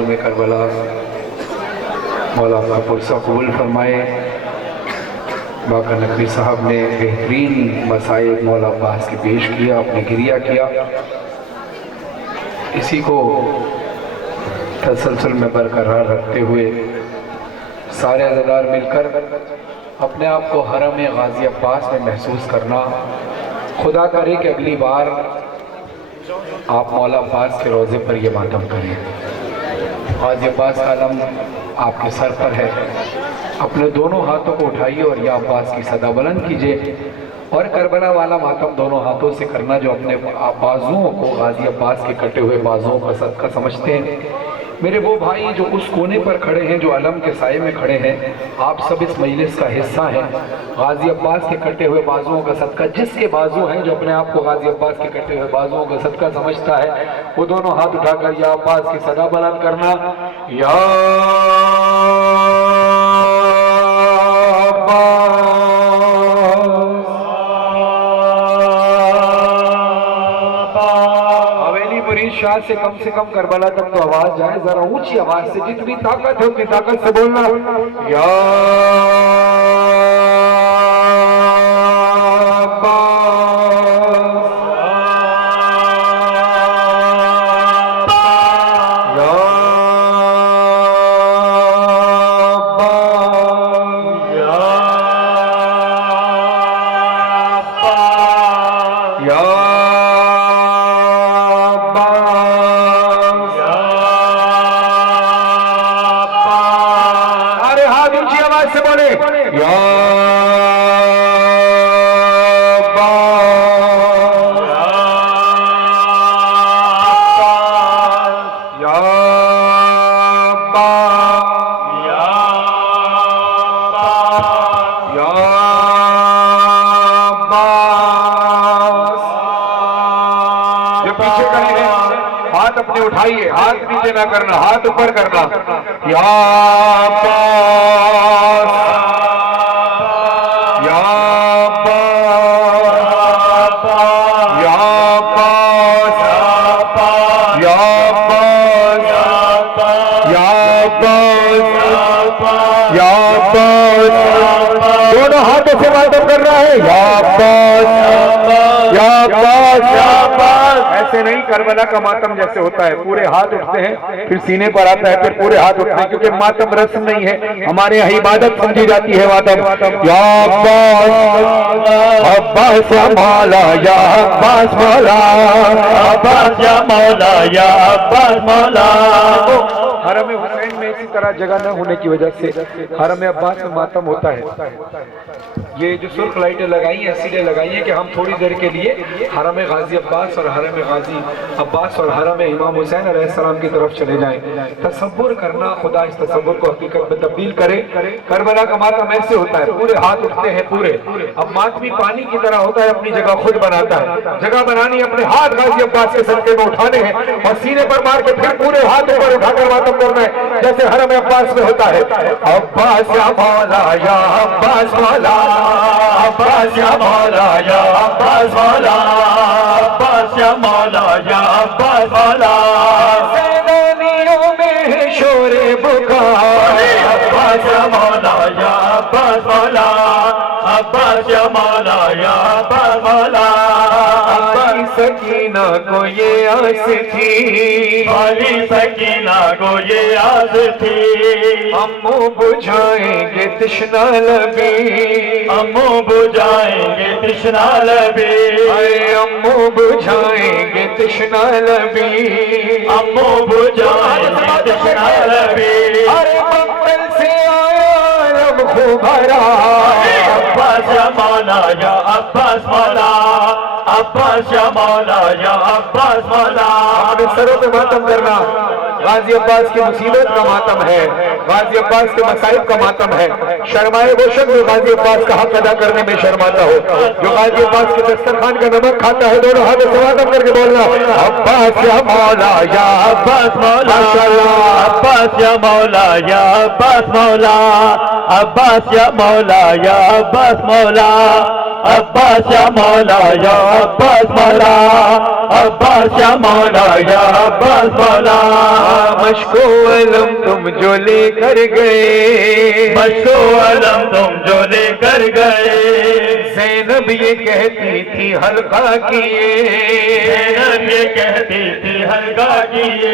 मालूम करबला मौला आपका पुरसा कबूल फरमाए। बाका नकवी साहब ने बेहतरीन मसाइल मौला अब्बास के पेश किया, आपने गिरिया किया। इसी को तसलसल में बरकरार रखते हुए सारे अज़ादार मिलकर अपने आप को हरम गाज़ी अब्बास में महसूस करना। खुदा करे कि अगली बार आप मौला अब्बास के रोज़े पर यह मातम करें। गाज़ी अब्बास का अलम आपके सर पर है, अपने दोनों हाथों को उठाइए और या अब्बास की सदा बुलंद कीजिए और करबला वाला मातम दोनों हाथों से करना जो अपने बाजुओं को गाज़ी अब्बास के कटे हुए बाजुओं का सदका समझते हैं। मेरे वो भाई जो उस कोने पर खड़े हैं, जो अलम के साए में खड़े हैं, आप सब इस मजलिस का हिस्सा हैं। गाज़ी अब्बास के कटे हुए बाजुओं का सदका, जिसके बाजू हैं जो अपने आप को गाज़ी अब्बास के कटे हुए बाजुओं का सदका समझता है, वो दोनों हाथ उठाकर या अब्बास की सदा बुलंद करना। या शाह से कम करबला तक तो आवाज जाए, जरा ऊंची आवाज से, जितनी ताकत है उतनी ताकत से बोलना। या अपने उठाइए, हाथ नीचे ना करना, हाथ ऊपर करना। या अब्बास, या अब्बास, या अब्बास, या अब्बास, या अब्बास, या अब्बास। दोनों हाथों से मातम कर रहा है। या अब्बास, या अब्बास, या अब्बास। ऐसे नहीं, करबला का मातम जैसे होता है, पूरे हाथ उठते हैं, फिर सीने पर आता है, फिर पूरे हाथ उठते हैं, क्योंकि मातम रस्म नहीं है, हमारे यहाँ इबादत समझी जाती है मातम। या अब्बास, अब्बास या मौला, या अब्बास मौला, अब्बास या मौला, या अब्बास मौला। हरम हुसैन में इसी तरह जगह न होने की वजह से हरम अब्बास में मातम होता है। ये जो सुर्ख लाइटें लगाई हैं, इसीलिए लगाई हैं कि हम थोड़ी देर के लिए हरम गाज़ी अब्बास और हरम गाज़ी अब्बास और हरम इमाम हुसैन अलैहिस्सलाम की तरफ चले जाएं। तसव्वुर करना, खुदा इस तसव्वुर को हकीकत में तब्दील करे। करबला का मातम ऐसे होता है, पूरे हाथ उठते हैं पूरे। अब मातमी पानी की तरह होता है, अपनी जगह खुद बनाता है। जगह बनानी, अपने हाथ गाज़ी अब्बास के सदके में उठाने हैं और सीने पर मार के फिर पूरे हाथ ऊपर उठाकर मातम करना है, जैसे हरम अब्बास में होता है। अब्बास या मौला, या अब्बास मौला, अब्बास या मौला, या अब्बास मौला, अब्बास या मौला, या अब्बास मौला। सैलानियों में है शोरे पुकार, अब्बास या मौला, या अब्बास मौला, अब्बास या मौला, या अब्बास मौला। सकीना को ये आस थी, वाली सकीना को ये आस थी, अम्मू बुझाएंगे तृष्णा लबी, अम्मू बुझाएंगे तृष्णा लबी, अम्मू बुझाएंगे तृष्णा लबी, अम्मू बुझाएंगे तृष्णा लबी। अरे मंगल से आया रब को भरा, अब्बास या मौला, या अब्बास मौला, अब्बास या मौला, या अब्बास मौला। अपने सरों पे मातम करना। गाज़ी अब्बास की मुसीबत का मातम है, गाज़ी अब्बास के मसाइब का मातम है। शर्माए वो शख्स जो गाज़ी अब्बास का हक अदा करने में शर्माता हो, जो गाज़ी अब्बास के दस्तरखान का नमक खाता है। दोनों हाथों से मातम करके बोलना, अब्बास या मौला, या अब्बास मौला, अब्बास या मौला, या अब्बास मौला, अब्बास या मौला, या अब्बास मौला, अब्बास या मौला, या अब्बास मौला, अब्बास या मौला, या अब्बास मौला। मशको अलम तुम जो लेकर गए, मशको अलम तुम जो लेकर गए। ज़ैनब ये कहती थी हल्का किए, ज़ैनब ये कहती थी हल्का किए।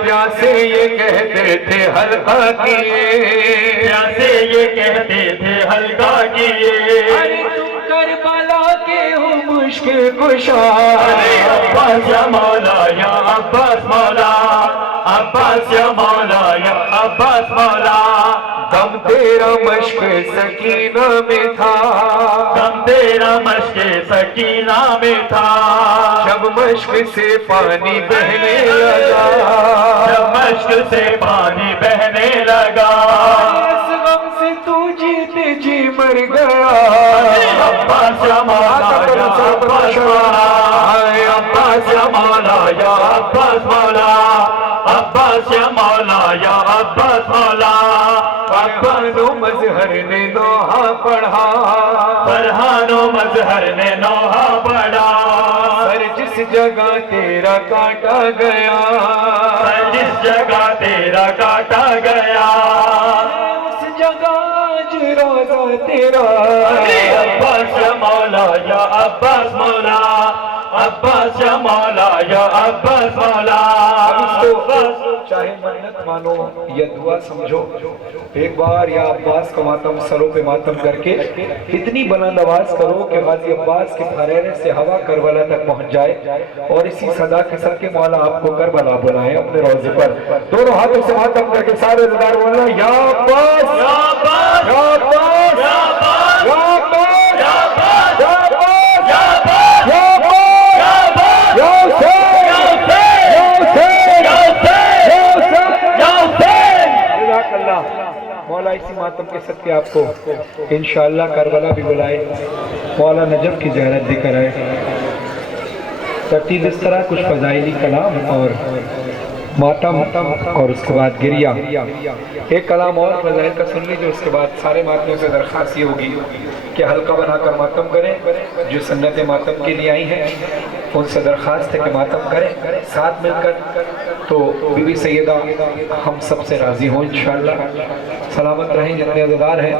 प्यासे ये कहते थे हल्का किए, प्यासे ये कहते थे हल्का किए। अरे तुम करबला के हो मुश्किल कुशा, अरे अब्बास या मौला या अब्बास मौला, अब्बास या मौला या अब्बास मौला। दम तेरा मश्क सकीना में था, दम तेरा मश्क सकीना में था। जब मश्क से पानी बहने लगा, जब मश्क से पानी बहने लगा। इस गम से तू जीते जी मर गया। अब्बास या मौला या अब्बास मौला, अब्बास या मौला या अब्बास मौला, अब्बास या मौला या अब्बास मौला। फरहानो मजहर ने नोहा पढ़ा, फरहानो मजहर ने नोहा पढ़ा। सर जिस जगह तेरा काटा गया, जिस जगह तेरा काटा गया, उस जगह आज रोजा तेरा। अब्बास या मौला या अब्बास मौला, अब्बास या मौला या अब्बास मौला। चाहे मन्नत मानो या दुआ समझो, एक बार या अब्बास का मातम सरों पे मातम करके इतनी बुलंद आवाज करो कि गाजी अब्बास के फरेरे से हवा करबला तक पहुंच जाए, और इसी सदा के सदके मौला आपको करबला बुलाए अपने रोजे पर। दोनों हाथों से मातम करके सारे ज़िदार बोलना, या अब्बास या अब्बास या अब्बास या अब्बास या अब्बास या अब्बास या अब्बास या अब्बास या अब्बास या हुसैन या हुसैन या हुसैन या हुसैन या हुसैन। मौला इसी मातम के सदके आपको इंशाअल्लाह करबला भी बुलाए, मौला नजफ की ज़ियारत भी कराए। तरतीब इस तरह, कुछ फजाइली कलाम और मातम और उसके बाद गिरिया। एक कलाम और फजाइल का सुन लीजिए, उसके बाद सारे मातमों से दरख्वास्त ये होगी कि हल्का बनाकर मातम करें। जो सन्नत मातम के लिए आई हैं उनसे दरख्वास्त है कि मातम करें साथ मिलकर, तो बीबी सैयदा हम सब से राज़ी हों इंशाअल्लाह। सलामत रहें जितने अज़ादार हैं।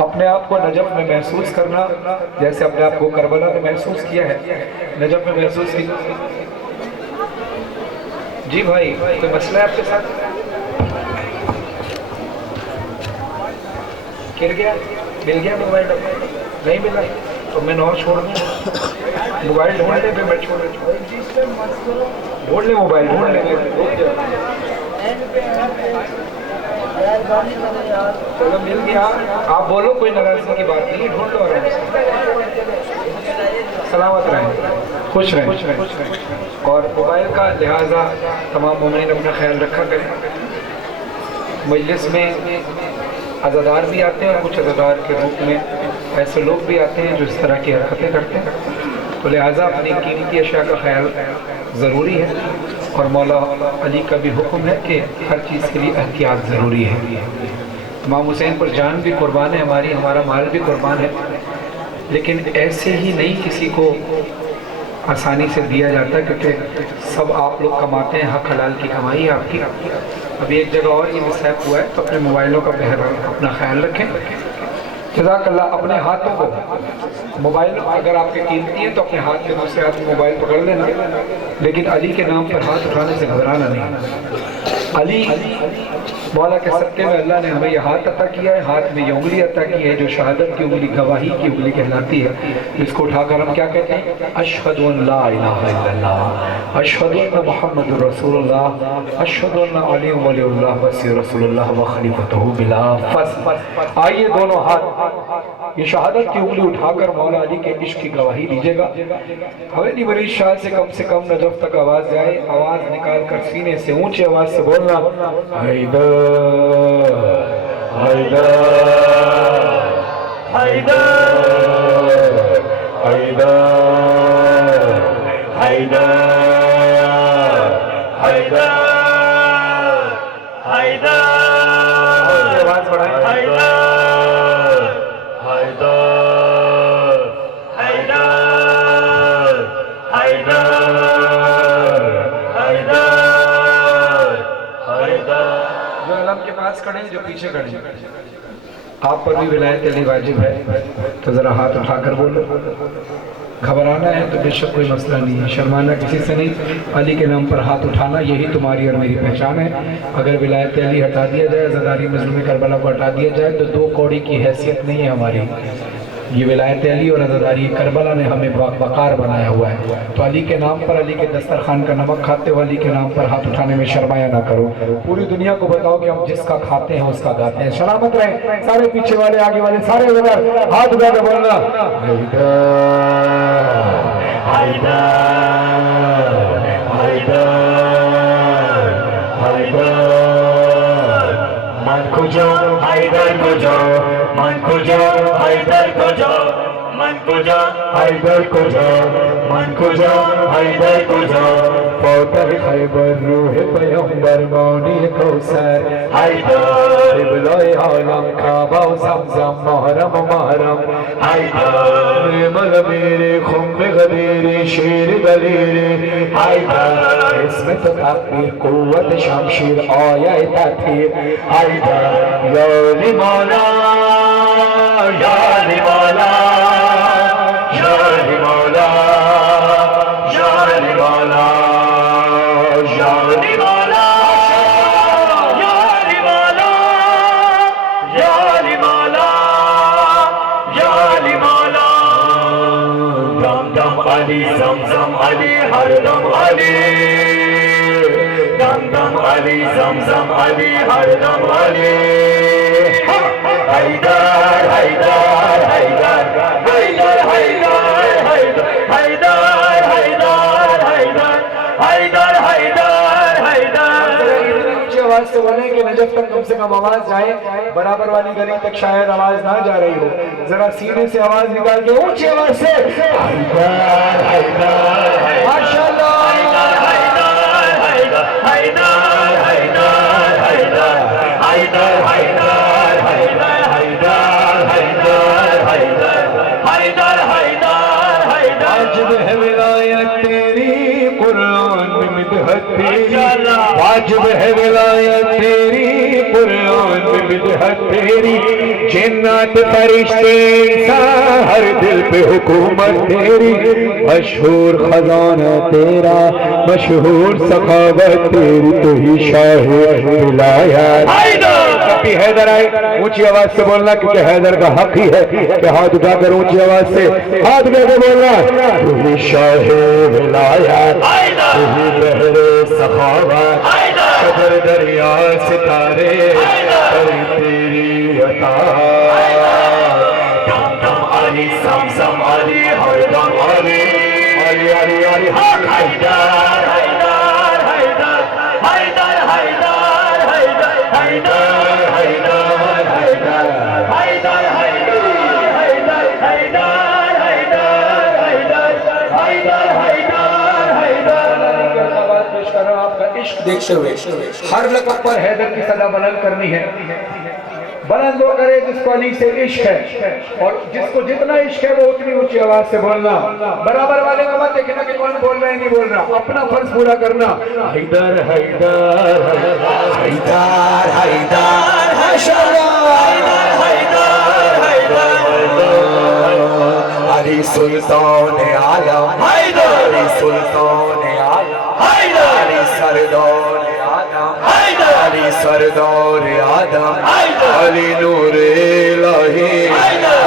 अपने आप को नजफ में महसूस करना जैसे अपने आप को करबला में महसूस किया है, नजफ में महसूस किया। जी भाई, कोई मसला है आपके साथ? गिर गया, मिल गया मोबाइल? नहीं मिला तो मैं नौ छोड़ दूँ। मोबाइल ढूंढ ले, मैं छोड़ ढूंढ ले, मोबाइल ढूंढ ले। चलो मिल गया, आप बोलो, कोई नाराजगी की बात नहीं, ढूंढ लो आराम से। सलामत रहें, खुश रहें। और मोबाइल का लिहाजा तमाम मोमिन अपना ख्याल रखा करें। मजलिस में अज़ादार भी आते हैं और कुछ अज़ादार के रूप में ऐसे लोग भी आते हैं जो इस तरह की हरकतें करते हैं, तो लिहाजा अपनी कीमती अशिया का ख्याल ज़रूरी है। और मौला अली का भी हुक्म है कि हर चीज़ के लिए एहतियात ज़रूरी है। इमाम हुसैन पर जान भी कुर्बान है हमारी, हमारा माल भी कुर्बान है, लेकिन ऐसे ही नहीं किसी को आसानी से दिया जाता, क्योंकि सब आप लोग कमाते हैं, हक हलाल की कमाई है आपकी। अभी एक जगह और ये मिसहैप हुआ है, तो अपने मोबाइलों का अपना ख्याल रखें। जज़ाकल्लाह। अपने हाथों को, मोबाइल अगर आपके कीमती हैं तो अपने हाथ में दूसरे हाथ में मोबाइल पकड़ लेना, लेकिन अली के नाम पर हाथ उठाने से घबराना नहीं। अली मौला के सत्ते में अल्लाह ने हमें यह हाथ अता किया है, हाथ में ये उंगली अता की है जो शहादत की उंगली, गवाही की उंगली कहलाती है। इसको उठाकर हम क्या कहते हैं? अशहदु अन ला इलाहा इल्लल्लाह, अशहदु अन्न मुहम्मदुर रसूलुल्लाह, अशहदु अन्न अली वलीउल्लाह व रसूलुल्लाह व खलीफतहु बिला फस। आइए दोनों हाथ ये शहादत की उंगली उठाकर मौला अली के इश्क की गवाही दीजिएगा। हवेली मरीज शाह से कम नजफ तक आवाज जाए, आवाज निकाल कर सीने से ऊंची आवाज से बोलना, हैदर हैदर हैदर हैदर हैदर हैदर हैदर। आवाज बढ़ाएं, हैदर हैदर हैदर हैदर हैदर इमाम के पास खड़े हैं जो पीछे खड़े हैं, आप पर भी विलायत अली वाजिब है, तो ज़रा हाथ उठाकर बोलो। घबराना है तो बेशक कोई मसला नहीं है, शर्माना किसी से नहीं, अली के नाम पर हाथ उठाना यही तुम्हारी और मेरी पहचान है। अगर विलायत अली हटा दिया जाए, ज़दारी मज़लूम करबला को हटा दिया जाए, तो 2 कौड़ी की हैसियत नहीं है हमारी। ये विलायत अली और अज़दारी करबला ने हमें वक़ार बनाया हुआ है। तो अली के नाम पर, अली के दस्तरखान का नमक खाते हो, अली के नाम पर हाथ उठाने में शर्माया ना करो। पूरी दुनिया को बताओ कि हम जिसका खाते हैं उसका गाते हैं। सलामत रहे सारे पीछे वाले, आगे वाले सारे उधर हाथ उठा के बोलना मन को जाओ हैदर को जाओ, मन को जाओ हैदर को जाओ, मन को जाओ हैदर को जाओ, मन को जाओ हैदर को जाओ। फौतर खैबर रूह पैगंबर मौनी कौसर हैदर इब्लाए आलम काबा ज़मज़म महरम महरम हैदर निर्मल मेरे खुम्ब गदीरे शेर दलीरे हैदर इसमें तो ताकबीर कुव्वत शमशीर आया ताथीर हैदर या अली मौला, या अली मौला, या अली मौला, या अली मौला, या अली मौला, या अली मौला, या अली मौला, या अली मौला। दम दम अली ज़मज़म अली हरदम अली, दम दम अली ज़मज़म अली हरदम अली। हैदर हैदर हैदर हैदर हैदर हैदर हैदर हैदर हैदर हैदर हैदर। ऊंची आवाज से बोले कि नजफ तक कम से कम आवाज जाए, बराबर वाली गली तक शायद आवाज ना जा रही हो, जरा सीने से आवाज निकाल के ऊंची आवाज से हैदर हैदर माशाल्लाह वाजिब है विलायत तेरी कुरान में मिदहत तेरी, वाजिब है विलायत तेरी कुरान में मिदहत तेरी। जिन्नात फरिश्ते इंसान हर दिल पे हुकूमत तेरी, मशहूर खजाना तेरा मशहूर सखावत तेरी, तो ही शाह विलायत। कभी हैदर आए ऊंची आवाज से बोलना, क्योंकि हैदर का हक ही है कि हाथ उठाकर ऊंची आवाज से हाथ उठाकर बोलना, तू ही शाह विलायत, तू ही बहरे सखावत, कदर दरिया सितारे करी तेरी अता। दम दम अली ज़मज़म अली हरदम अली, अली अली अली हैदर हैदर हैदर हैदर हैदर हैदर हैदर हैदर हैदर हैदर हैदर हैदर हैदर हैदर हैदर। आपका इश्क देखते हुए हर लक़ब पर हैदर की सदा बुलंद करनी है। बुलंद वो करे जिसको अली से इश्क है, और जिसको जितना इश्क है वो उतनी ऊंची आवाज से बोलना। बराबर वाले का मत देखना कि कौन बोल रहा है नहीं बोल रहा, अपना फर्ज पूरा करना। हैदर हैदर हैदर हैदर अली सुल्तान आलम हैदर, अली सुल्तान आलम हैदर, अली सरदार आदम हैदर, अली सरदार आदम हैदर, अली नूर इलाही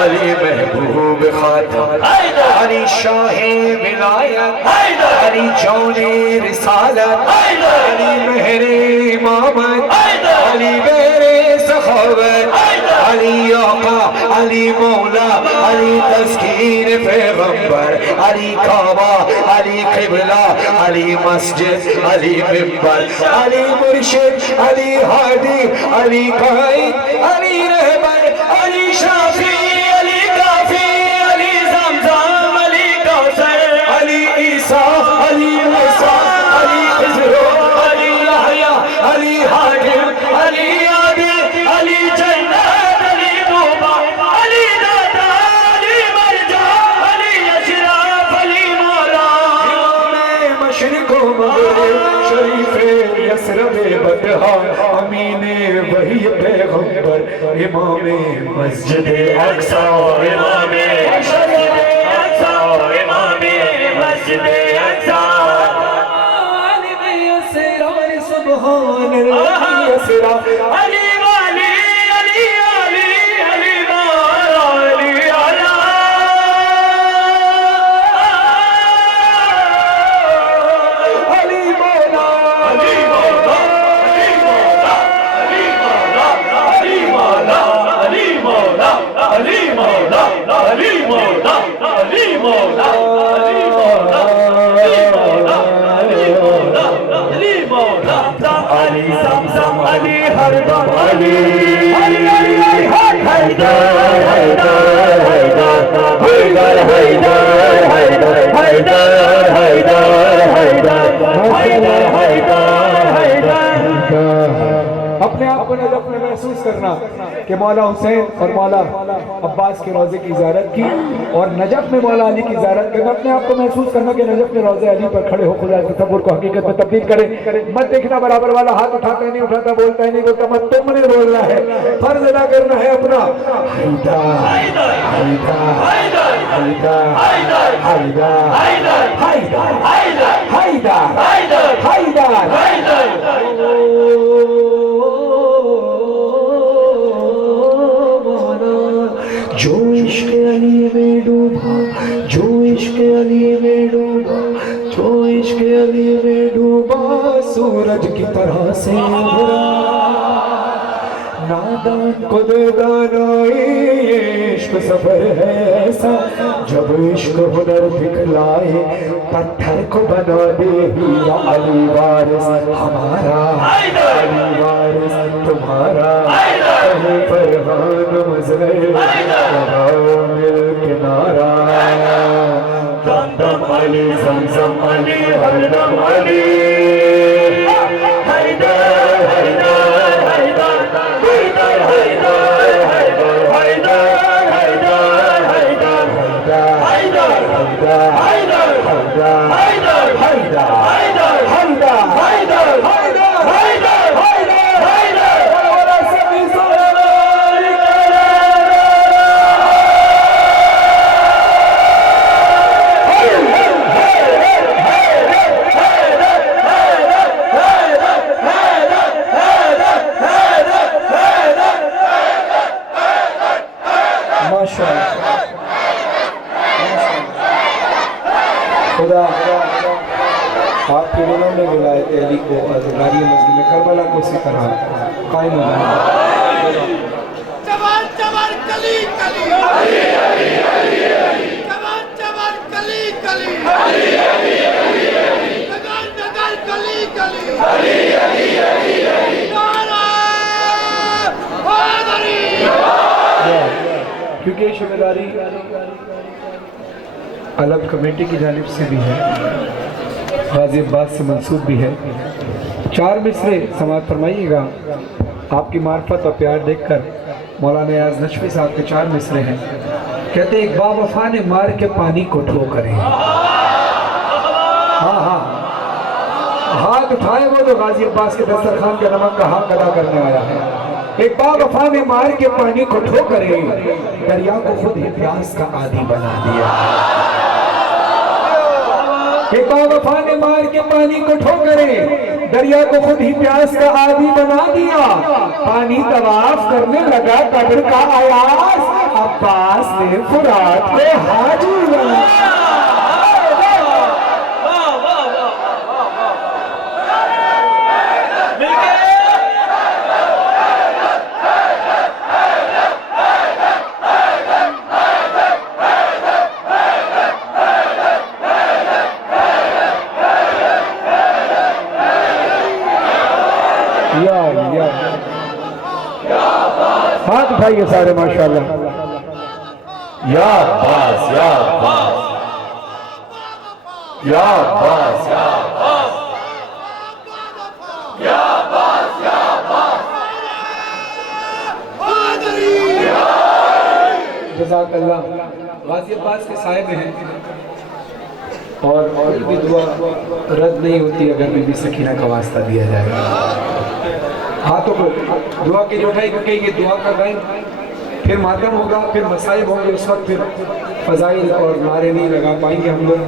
अली महबूब खातम हैदर, अली शाह विलायत हैदर, अली जौनी रिसालत हैदर, अली मेहरे इमामत हैदर, अली मेहरे सखावत हैदर, अली आका अली मौला अली तस्कीर पैगंबर, अली काबा अली किबला अली मस्जिद अली मिंबर, अली मुर्शिद अली हादी अली कायद अली रहबर, अली शाफी अली काफी अली ज़मज़म अली कौसर, अली ईसा अली मूसा अली खिज़र अली यहया अली हाकिम अली आदिल अली जन्नत अली तौबा अली दाता अली मरजा अली अशरफ अली मौला, मशरिक़ व मग़रिब शरीफ़ असरवे बतहा अमीने वही पैगंबर इमामे मस्जिद अक्सा इमामे अक्सा इमामे मस्जिद अक्सा सुभान अल्लाह असरा अली वाली अली अली अली वाला अली आला अली मौला अली मौला अली मौला अली मौला अली मौला अली मौला अली मौला अली मौला अली मौला अली समसम अली हर दम अली अली अली हैदर हैदर हैदर हैदर हैदर हैदर हैदर हैदर हैदर हैदर हैदर अपने आप को नजफ में महसूस करना कि मौला हुसैन और मौला अब्बास के रोजे की ज़ियारत की और नजफ में मौला अली की ज़ियारत करना। अपने आप को महसूस करना कि नजफ में रोजे अली पर खड़े हो खुदा के तसव्वुर को हकीकत में तब्दील करे। मत देखना बराबर वाला हाथ उठाता है नहीं उठाता, बोलता है नहीं बोलता, मत तुमने बोलना है, फर्ज अदा करना है अपना। हैदर हैदर हैदर हैदर हैदर हैदर हैदर हैदर जो इश्क अली में डूबा, जो इश्क अली में डूबा, जो इश्क अली में डूबा, सूरज की तरह से उभरा। नादान को दे दानाई, ये इश्क सफर है ऐसा, जब इश्क हुनर दिखलाए, पत्थर को बना दे हीरा। अली वारिस हमारा, अली वारिस तुम्हारा, फरहान मज़हर लगाओ मिल किनारा। दम दम अली समसम अली हर दम अली हैदर हैदर हैदर हैदर हैदर हैदर हैदर हैदर हैदर हैदर खुदा आपके दिलों में विलायत अली को अज़गारी मस्जिद में करबला को इसी तरह कायम जवान जवान कली कली अली अली अली अली जवान जवान कली कली अली अली अली अली जवान जवान कली कली अली अली अली अली नारा हैदरी। क्योंकि ये जिम्मेदारी अलग कमेटी की जानिब से भी है, गाजी अब्बास से मंसूब भी है। 4 मिसरे समाअत फरमाइएगा। आपकी मार्फत और प्यार देखकर मौलाना नियाज़ नशवी साहब के 4 मिसरे हैं। कहते एक बावफा ने मार के पानी को ढो करे। हाँ हाँ, हाथ उठाए वो तो गाजी अब्बास के दस्तरखान के नमक का हक अदा करने आया है। एक बावफा ने मार के पानी को ढो करे, दरिया को खुद ही प्यास का आदी बना दिया। एक बावफा ने मार के पानी को ठोकरे, दरिया को खुद ही प्यास का आदी बना दिया। पानी तवाफ करने लगा कब्र का आयास, अब्बास ने फुरात को हाजी बना। हाथ उठाइए सारे माशाल्लाह। या अब्बास या अब्बास या अब्बास या अब्बास या अब्बास या अब्बास जज़ाकल्लाह। गाजी अब्बास के साए में हैं और कोई भी दुआ रद्द नहीं होती अगर बीबी सकीना का वास्ता दिया जाएगा। हाथों को दुआ के लिए उठाई, क्योंकि ये दुआ का टाइम फिर मातम होगा, फिर मसाइब होंगे, उस वक्त फिर फजाइल और नारे नहीं लगा पाएंगे हम लोग,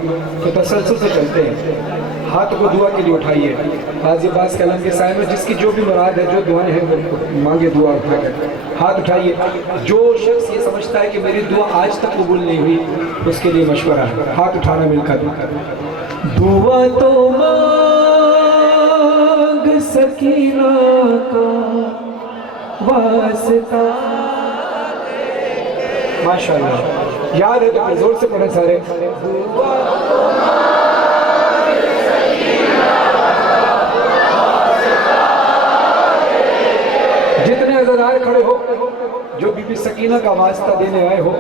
तो तसलसल से चलते हैं। हाथ को दुआ के लिए उठाइए। हाजी बास कलम के साय में जिसकी जो भी मुराद है, जो दुआएं हैं वो मांगे, दुआ उठाकर हाथ उठाइए। जो शख्स ये समझता है कि मेरी दुआ आज तक कबूल नहीं हुई, उसके लिए मशवरा है, हाथ उठाना मिलकर। दुआ तो मांग सकीना का वास्ता, माशाअल्लाह, याद है तो जोर से पढ़े सारे। जितने अज़ादार खड़े हो, जो बीबी सकीना का वास्ता देने आए हो,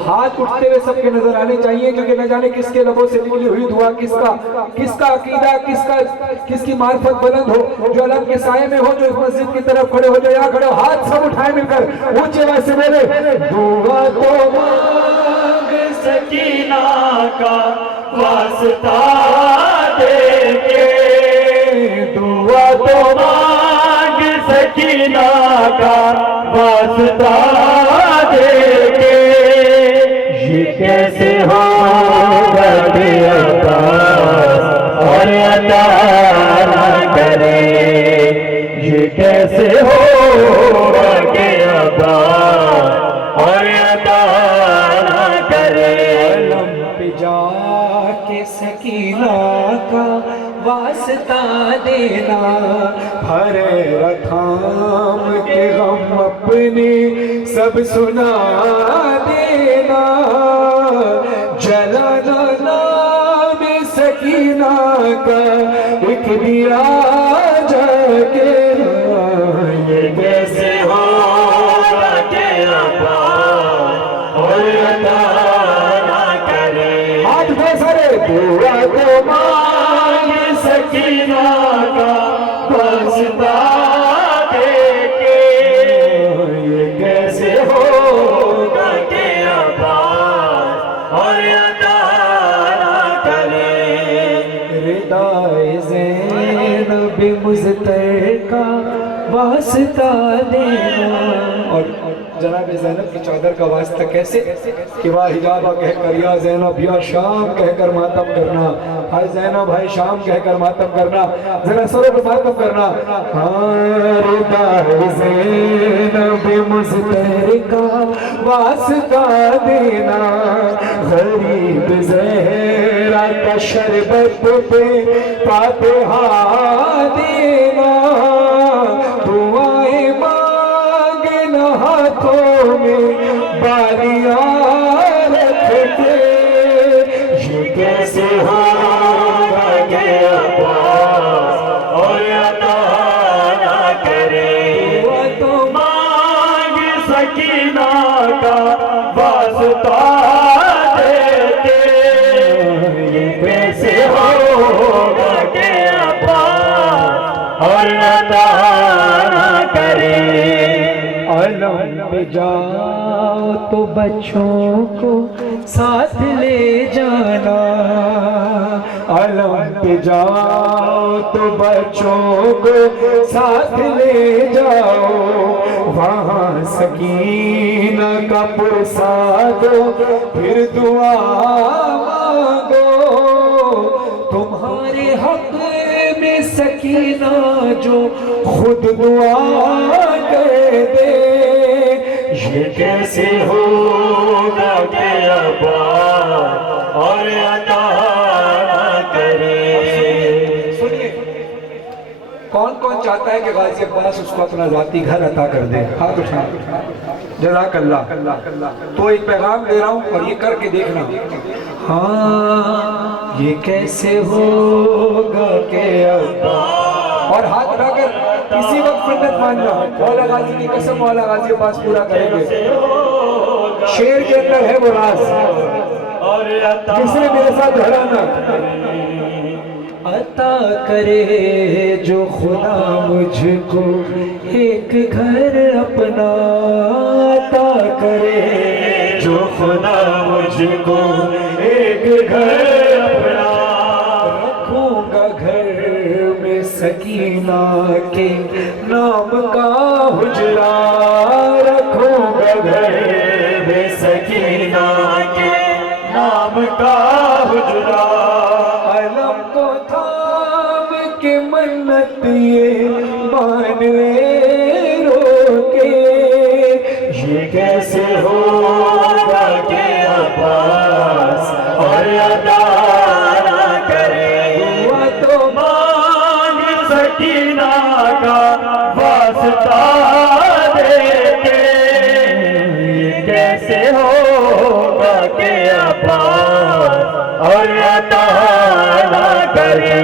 हाथ उठते हुए सबके नजर आने चाहिए, क्योंकि न जाने किसके लबों से निकली हुई दुआ, किसका अकीदा, किसकी मार्फत बुलंद हो, जो अलम के साये में हो, जो इस मस्जिद की तरफ खड़े हो, जो यहाँ खड़े हो, हाथ सब उठाए मिलकर ऊंचे आवाज से बोले, दुआ तो मांग सकीना का वास्ता देके, दुआ तो मांग सकीना का वास्ता देके, ये कैसे होगा कि अब्बास और अता ना करे, ये कैसे होगा कि अब्बास और अता ना करे। अलम पे जाके सकीना का वास्ता देना, भरे रखाम के गम अपने सब सुना देना, जलाना नाम सकीना का एक दिया जाके, ये कैसे होगा कि अब्बास और अता ना करे। हाथ में सारे दुआ तो मांग सकीना का वास्ता देके, ये कैसे होगा कि अब्बास और अता ना करे। रिदाए ज़ैनब मुज़्तर का वास्ता देना, और जनाब ज़ैनब की चादर का वास्ता कैसे कि वाह हिजाबा कहकर या ज़ैनब या शाम कहकर मातम करना, हाय ज़ैनब हाय शाम कहकर मातम करना, जरा सरों पर मातम करना। रिदाए ज़ैनब मुज़्तर का वास्ता देना, गरीब ज़हरा का शरबत पे फातिहा देना, दुआएं मांगना हाथों में बालियां रख के, ये कैसे होगा कि अब्बास और अता ना करे। दुआ तो मांग सकीना का वास्ता देके, ये कैसे होगा कि अब्बास और अता ना करे। अलम पे जाओ तो बच्चों को साथ ले जाना, अलम पे जाओ तो बच्चों को साथ ले जाओ, वहाँ सकीना का प्रसाद फिर दुआ मांगो, तुम्हारे हक में सकीना जो खुद दुआ कर दे, ये कैसे होगा कि अब्बास और अता ना करे। सुनिए, कौन कौन चाहता है कि गाजी अब्बास उसको अपना जाती घर अता कर दे? हाथ उठा, जज़ाकल्लाह। तो एक पैगाम दे रहा हूँ और ये करके देखना। हाँ, ये कैसे होगा कि अब्बास, और हाथ उठाकर इसी वक्त मन्नत मानना, मौला गाजी की कसम मौला गाजी के पास पूरा करेंगे। शेर के अंदर है वो राज, जिसने मेरे साथ दोहराना, अता करे जो खुदा मुझको एक घर अपना, अता करे जो खुदा मुझको एक घर अपना, सकीना के नाम का हुजरा रखूंगा घर में, सकीना के नाम का हुजरा अलम को थाम के मन्नत ये मानवे रोके, ये कैसे होगा कि अब्बास और अदा ना करे, हुआ तो मांग सकीना का वास्ता देके, ये कैसे होगा कि अब्बास और अता ना करे।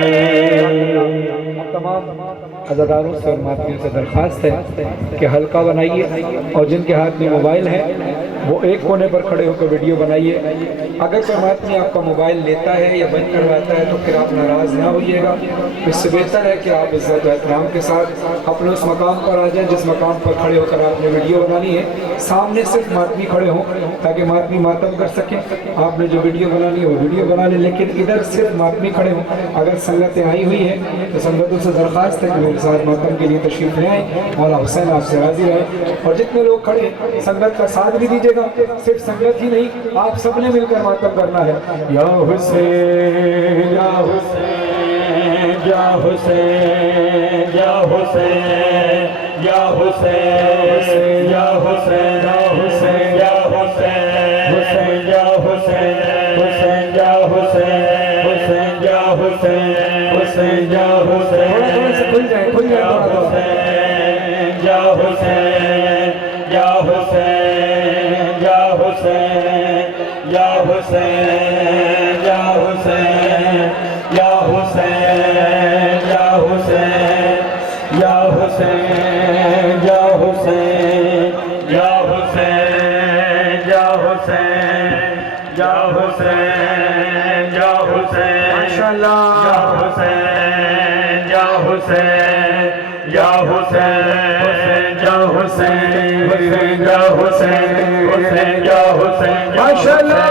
तमाम अज़ादारों से और मातियों से दरख्वास्त है कि हल्का बनाइए और जिनके हाथ में मोबाइल है वो एक कोने पर खड़े होकर वीडियो बनाइए। अगर कोई मातमी आपका मोबाइल लेता है या बंद करवाता है तो फिर आप नाराज़ ना होइएगा। इससे बेहतर है कि आप इज़्ज़त व एहतराम के साथ अपने उस मकाम पर आ जाएं जिस मकाम पर खड़े होकर आपने वीडियो बनानी है। सामने सिर्फ मातमी खड़े हों ताकि मातमी मातम कर सकें। आपने जो वीडियो बनानी है वो वीडियो बना लें, लेकिन इधर सिर्फ मातमी खड़े हों। अगर संगतें आई हुई है तो संगतों से दरख्वास्त है कि मेरे साथ मातम के लिए तशरीफ़ ले आएँ। मौला हुसैन आपसे राज़ी रहे और जितने लोग खड़े संगत का साथ भी दीजिएगा। सिर्फ संगत ही नहीं, आप सबने मिलकर मातम करना है। या हुसैन या हुसैन या हुसैन या हुसैन या हुसैन या हुसैन या हुसैन या हुसैन या हुसैन या हुसैन हुसैन या हुसैन हुसैन या हुसैन खुल जाए या हुसैन या हुसैन या हुसैन या हुसैन या हुसैन या हुसैन या हुसैन या हुसैन या हुसैन या हुसैन या हुसैन या हुसैन या हुसैन या हुसैन माशाअल्लाह या हुसैन या हुसैन या हुसैन या हुसैन या हुसैन या हुसैन माशाअल्लाह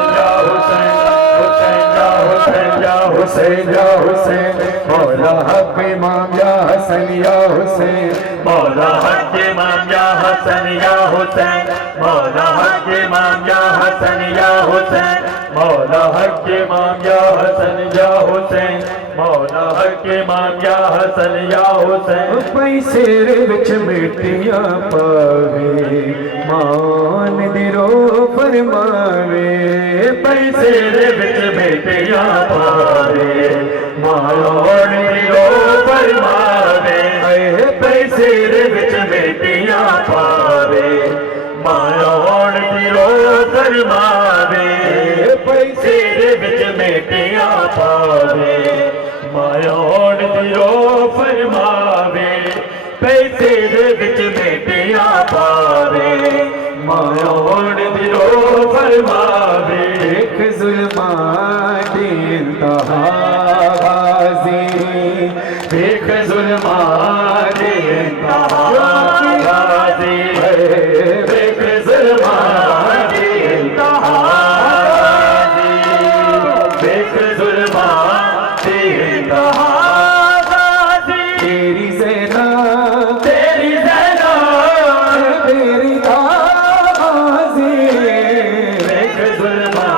हुसैन या हुसैन मौला हक इमाम या हसन या हुसैन मौला हक इमाम या हसन या हुसैन मौला हक इमाम या हसन या हुसैन मौला हक इमाम या हसन या हुसैन मौला हक इमाम या हसन या हुसैन पैसे विच मिट्टियां पावे मान दिरो फरमावे पैसे विच बेटियां पावे मारोड़ दिरो फरमावे पैसे विच बेटियां पावे मारोड़ दिरो फरमावे पैसे विच बेटियां पावे मारोड़ दिरो फरमावे पैसे विच बेटियां पावे मारोड़ दिरो फरमावे एक जुल्मा इंतहा गाजी देख जुल्मा इंतहा गाजी देख जुल्मा इंतहा गाजी देख जुल्मा इंतहा गाजी तेरी ज़ैना तेरी ज़ैना तेरी गाजी देख जुल्मा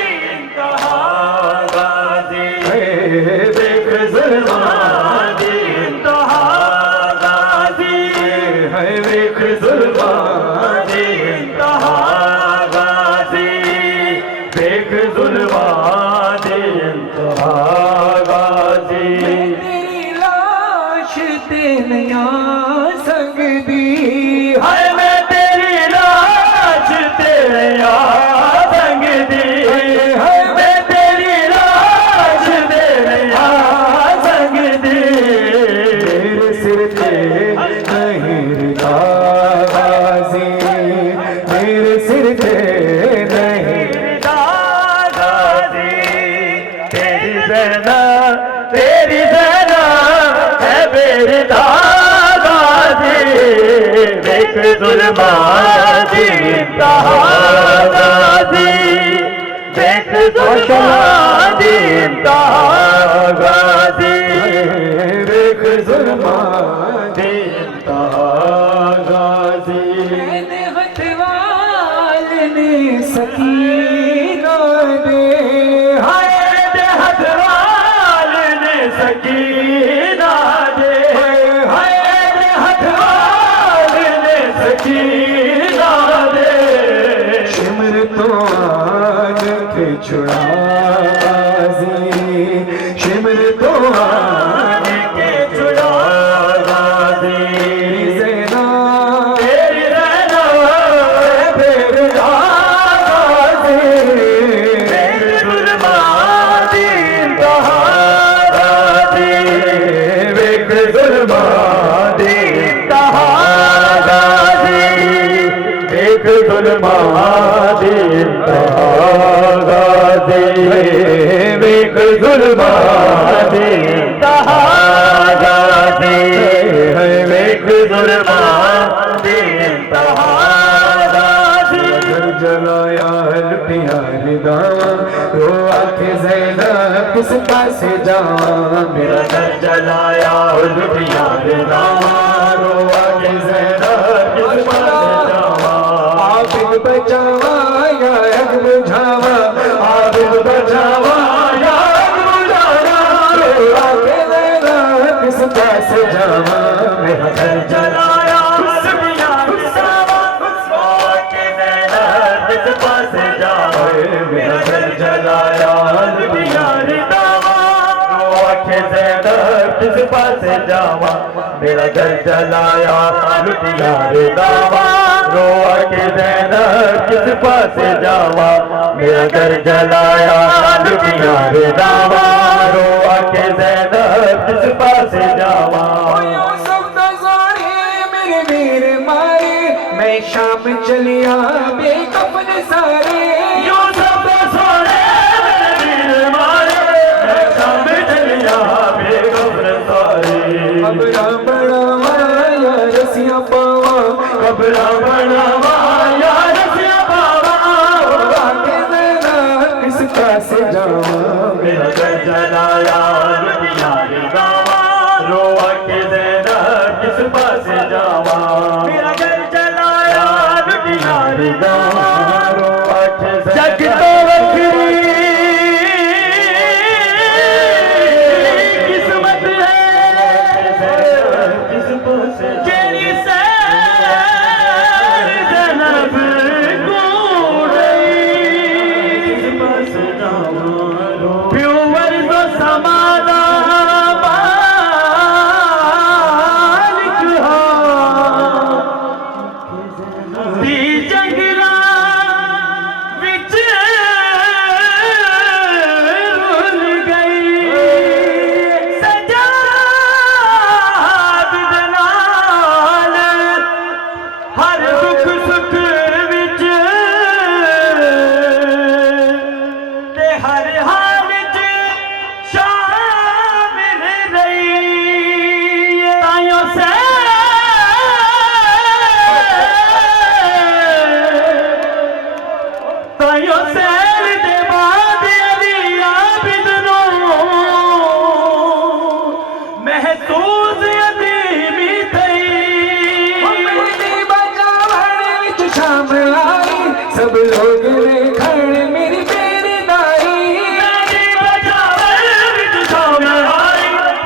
इंतहा गाजी देख जुल्मा इंतहा गाजी है देख जुल्मा इंतहा गाजी देख जुल्मा इंतहा गाजी तेरी लाश ते नया संग दी हाय मैं तेरी लाश तेरे यार संग दी हाय मैं तेरी लाश तेरे यार संग दी मेरे सिर पे नहीं गाजी मेरे सिर पे नहीं दादाजी तेरी ज़ैना है मेरी दादाजी देख जुल्मा इंतहा गाजी देख जुल्मा इंतहा गाजी देख मैंने हथवाल ने सकीना दे हाय दे हथवाल ने सकीना दे हाय दे हथवाल ने सकीना दे शिमर तो आन के छुड़ा शिमर तो आन के छुड़ा जलाया लुटिया दावा रो आके ज़ैनब किस पास जावा मेरा घर जलाया लुटिया दावा रो आके ज़ैनब किस पास जावा आबिद बचावा या अग बुझावा आबिद बचावा या अग बुझावा रो आके ज़ैनब किस पास जावा मेरा घर जलाया मेरा घर जलाया लुटिया रे दावा रो आके ज़ैनब किस पास जावा मेरा घर जलाया लुटिया रे दावा रो आके ज़ैनब किस पास जावा मेरा घर जलाया लुटिया रे दावा रो आके ज़ैनब किस पास जावा मेरे मेरे मारे मैं शाम चलिया बेकफन सारे कबरा बनावा या रसिया पावा कबरा बनावा या रसिया पावा आके ज़ैनब किस पास जावा मेरा घर जलाया लुटिया रे दावा रो आके ज़ैनब किस पास जावा मेरा घर जलाया लुटिया रे दावा रो आके जग तो वखरी सब लोग देखण मेरी बेरदाई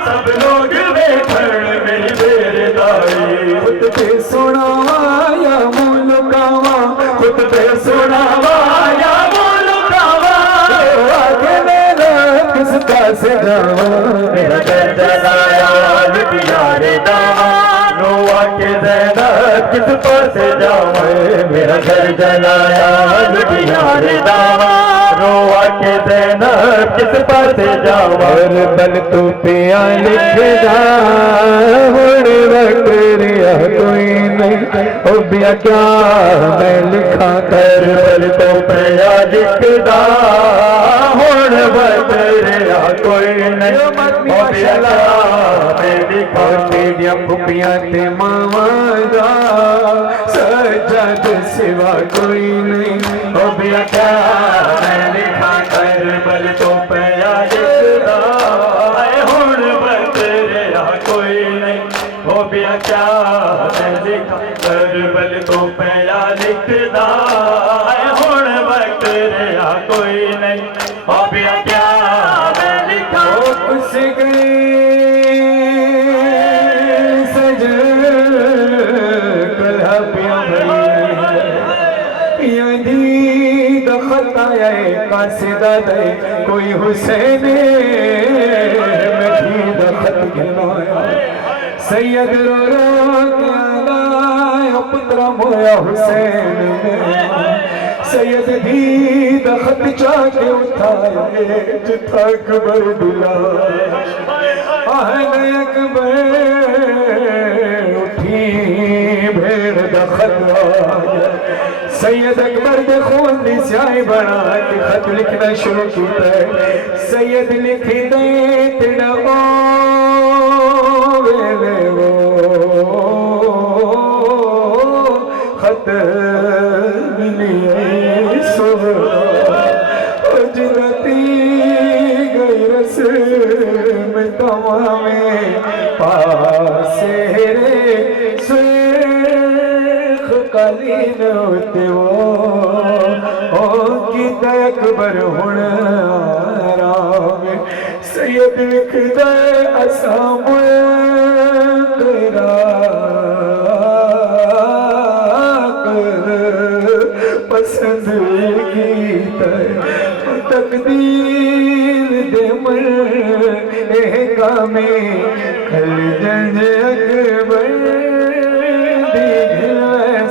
सब लोग देखण मेरी बेरदाई खुद पे सुनावा या मुल्कावा खुद पे सुनावा या मुल्कावा आगे मेरा किस पास जावा मेरा घर जलाया लुटिया रे दावा रो आके ज़ैनब किस पास जावा मेरा घर जलाया लुटिया रे दावा रो आके ज़ैनब किस पास जावा बल तू पिया लिखदा हुण वकरिया कोई नहीं ओ बिया क्या मैं लिखा कर बल तो पिया लिखदा हुण वकरिया कोई नहीं ओ बिया मैं लिखा तेरिया फुपिया ते मावा दा सजद सिवा कोई नहीं ओ बिया क्या मैं लिखा कर बल तो पिया लिखदा हुण वकरिया कोई नहीं हो गया क्या मैं लिखा करबल तो पया लिखदा हुण वक्त रहा कोई नहीं हो गया क्या मैं लिखा कुछ गए सजन कला पिया यदि दखत आया कासिदा दे कोई हुसैन में दखत गिनाया सैयद रो पुत्र मोया हुसैन सैयद भी दखत चाके उठाए जिथा अकबर दुला आहल अकबर उठी भेड़ दखत सैयद अकबर दे खून दी स्याही बना के खत लिखना शुरू किया सैयद लिख दे तेरा वेले वो खत मिलिए सुरती गई रस में तमामे पासे रे सुख कालीन होते वो गीता अकबर हुण आराम सैयद लिख दे असाम पसंद गीत तकदीर दे मर कामे खल जंज अकबर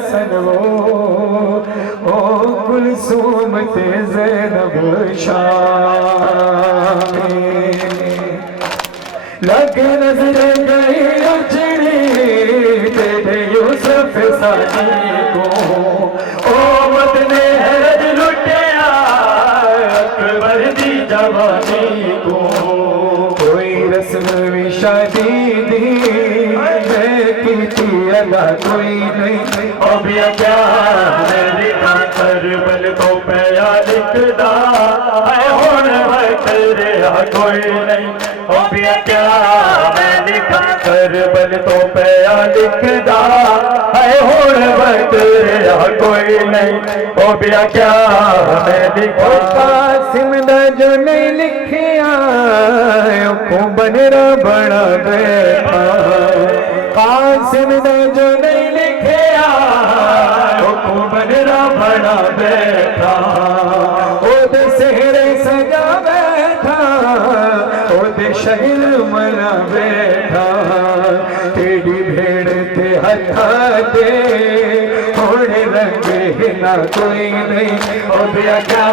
सनवो ओ कुलसूम ते ज़ैनब शाम लग नजर गई अजड़ी तेरे यूसुफ सानी को ओ मदने हरज लुटिया अकबर दी जवानी को कोई रस्म भी शादी दी मैं की अदा कोई नहीं हो गया क्या मैं लिखा करबल तो पया लिखदा हुण वक्त रहा कोई नहीं हो गया क्या मैं लिखा करबल तो पया लिखदा हुण वक्त रहा कोई नहीं हो गया क्या मैं लिखा कासिम दा जो नहीं लिखिया को बनरा बड़ा बैठा कासिम दा जो नहीं लिखिया को बनरा बड़ा बैठा ओदे सेहरे सजा बैठा ओदे शहर मना बैठा तेरी भेड़ ते हथा दे थोड़े रंग हिला कोई नहीं हो गया क्या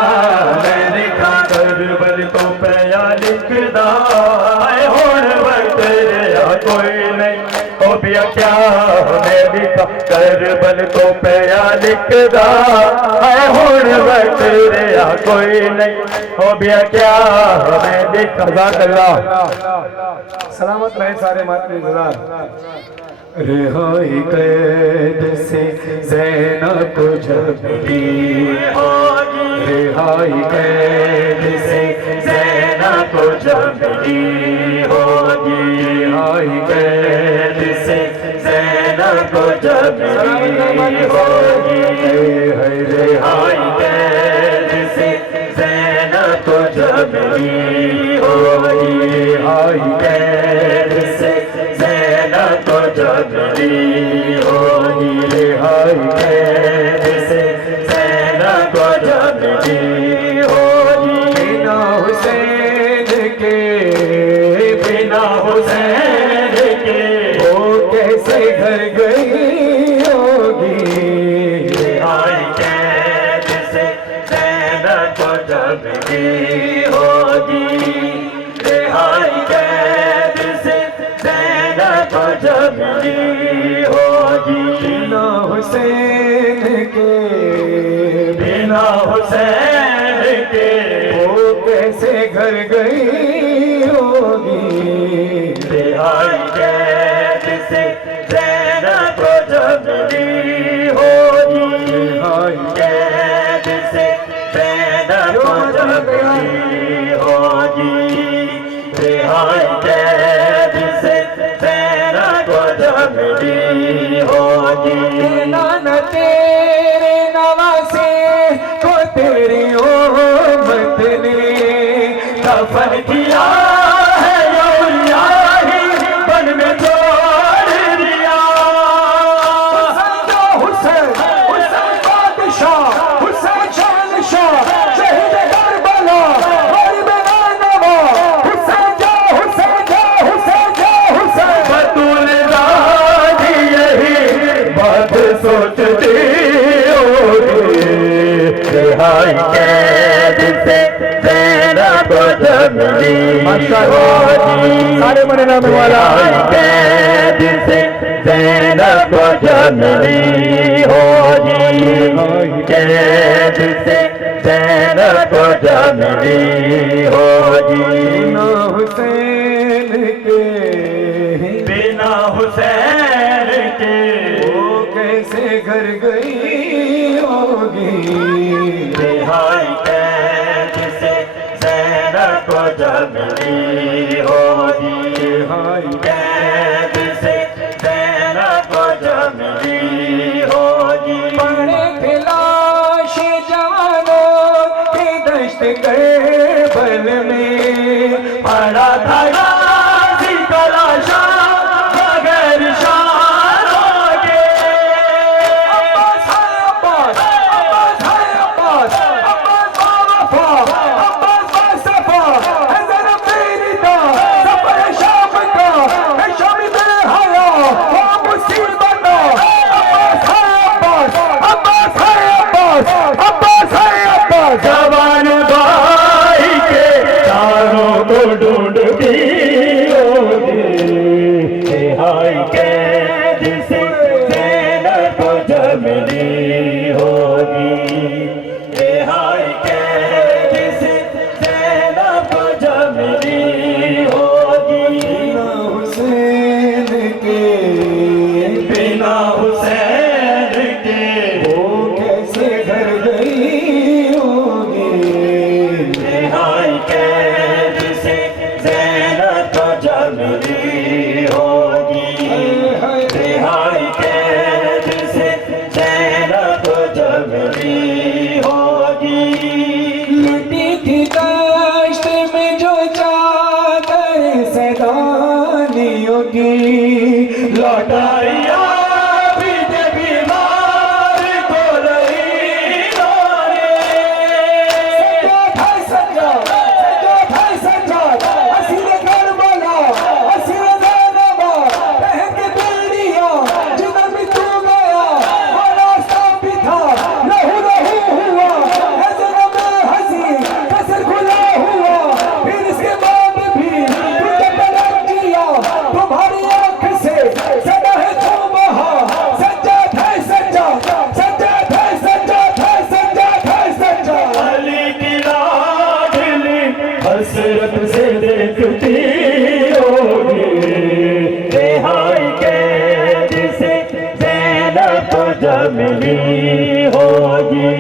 मैं लिखा करबल तो पया लिखदा हुण वक्त रहा कोई नहीं हो गया क्या मैं लिखा करबल तो पया लिखदा हुण वक्त रहा कोई नहीं हो गया क्या मैं लिखा सलामत रहे सारे मातमी रिहाई कैद से ज़ैनब को जब दी रिहाई कैद से ज़ैनब को जब दी होगी रिहाई कैद से ज़ैनब को जब दी होगी रिहाई कैद से ज़ैनब को जब दी होगी रिहाई कैद से ज़ैनब को जब दी होगी रिहाई कैद से ज़ैनब को जब दी होगी बिना हुसैन के बिना हुसैन के वो कैसे घर गई होगी रिहाई कैद से ज़ैनब को जब दी होगी रिहाई कैद से ज़ैनब को जब दी होगी बिना हुसैन के बिना हुसैन के वो कैसे घर गई होगी रिहाई कैद से ज़ैनब को जब दी होगी रिहाई कैद से ज़ैनब को जब दी होगी रिहाई कैद से ज़ैनब को जब जमली होगी। नाना तेरे नवासे को तेरी उम्मत ने दफन किया है यौलियाही बन में छोड़ दिया। हुसैन हुसैन बादशाह हुसैन शहंशाह शहीद करबला गरीब नानवा हुसैन जा हुसैन जा हुसैन जा हुसैन। बतूल दादी यही बात सोचती होगी। रिहाई कैद से ज़ैनब जमली होगी। सारे मने नाम वाला कैद से ज़ैनब जमली होगी। कैद से ज़ैनब जमली होगी। ना हुसैन के बिना हुसैन के वो कैसे घर गई होगी। रिहाई कैद से ज़ैनब जमली होगी। हाय कैद से ज़ैनब जमली होगी। पड़े थे लाश जवानों के दश्त करबल में पड़ा था गाज़ी का लाशा बगैर शानों के। अब्बास है अब्बास अब्बास है अब्बास अब्बास बावफा अब्बास बासफा है ज़रब मेरी दा सफर शाम का है शामी बेहया वो मुसीबत अब्बास है अब्बास अब्बास है अब्बास अब्बास है अब्बास। जवान भाई के चारों को ढूंढती होगी। रिहाई कैद से ज़ैनब जमली होगी। रिहाई कैद से ज़ैनब जमली होगी। हुसैन के बिना हुसैन के वो कैसे घर गई होगी। रिहाई कैद से ज़ैनब जमली होगी। रिहाई कैद से ज़ैनब जमली होगी। लुटी थी दश्त में जो चादर सैलानियों की लौटाइया भी दे बीमार को रही लोरे। सज्जाद है सज्जाद असीर करबला असीर ज़ैनबा बहन के बेड़ियां जिधर भी तू गया वो रास्ता भी था लहू लहू हुआ है ज़रब हंसी कसर खुला हुआ। फिर इसके बाद भी तुझे पलट किया तुम्हारी आंख से सदा है तू बहा। सज्जाद है सज्जाद सज्जाद है सज्जाद है सज्जाद है सज्जाद। अली की लाडली हसरत से देखती होगी। रिहाई कैद से ज़ैनब जमली होगी।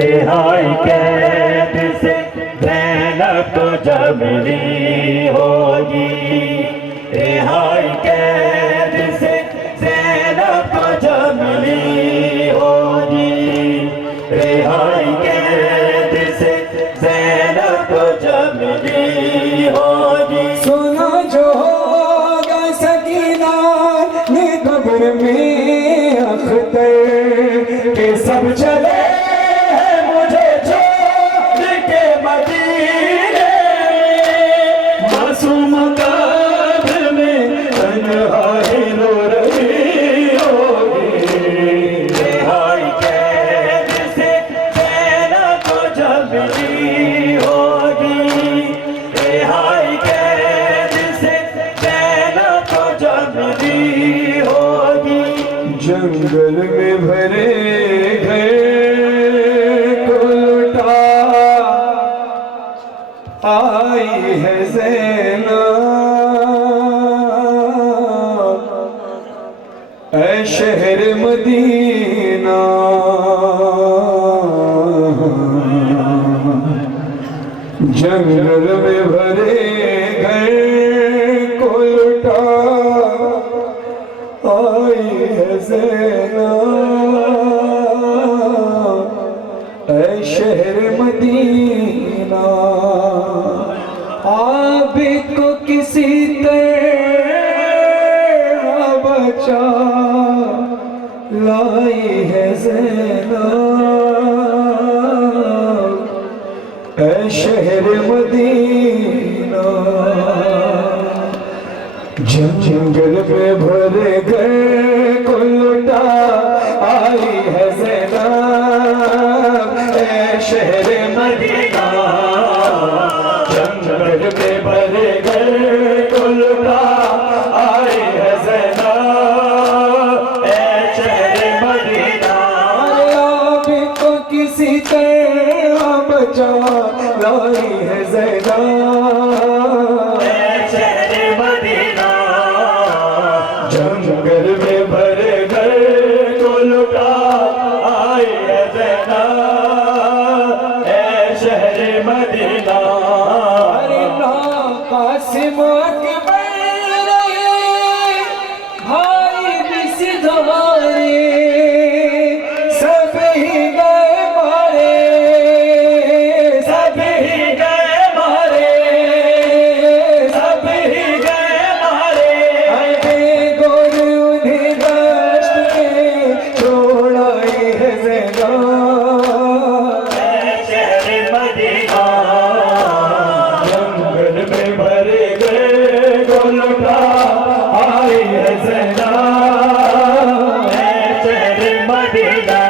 रिहाई कैद से ज़ैनब जमली होगी। रिहाई कैद से ज़ैनब जमली होगी। रिहाई कैद से ज़ैनब जमली होगी। सुना जो होगा सकीना ने कब्र में अख्तर के सब चले है मुझे छोड़ के मदीने में। मासूम कब्र में तन्हाई रो रही होगी। रिहाई कैद से ज़ैनब जमली होगी। रिहाई कैद से ज़ैनब जमली होगी। जंगल में भरे घर को लुटा आई है ज़ैनब ऐ शहर मदीना। जंगल में भरे घर को लुटा आई है ज़ैनब ऐ शहर मदीना। आबिद को किसी तरह बचा लाई है ज़ैनब ऐ शहर मदीना। जंगल में भर गए को लुटा आई है ज़ैनब ऐ शहर मदीना। जंगल में भर गए को लुटा आई है ज़ैनब ऐ शहर मदीना। आपको किसी तरह बचा लाई है ज़ैनब ऐ शहर मदीना। जंगल में भर गए को लुटा आई है ज़ैनब ऐ शहर मदीना। अरे ना कासिम अकबर रहे भाई भी सिधारे सब ही गए मारे, सब ही गए मारे, सब ही गए मारे। अरे गोर उन्हें दश्त में छोड़ाई है ज़ैनब ऐ शहर मदीना। जंगल में भर गए को लुटा आई है ज़ैनब ऐ शहर मदीना।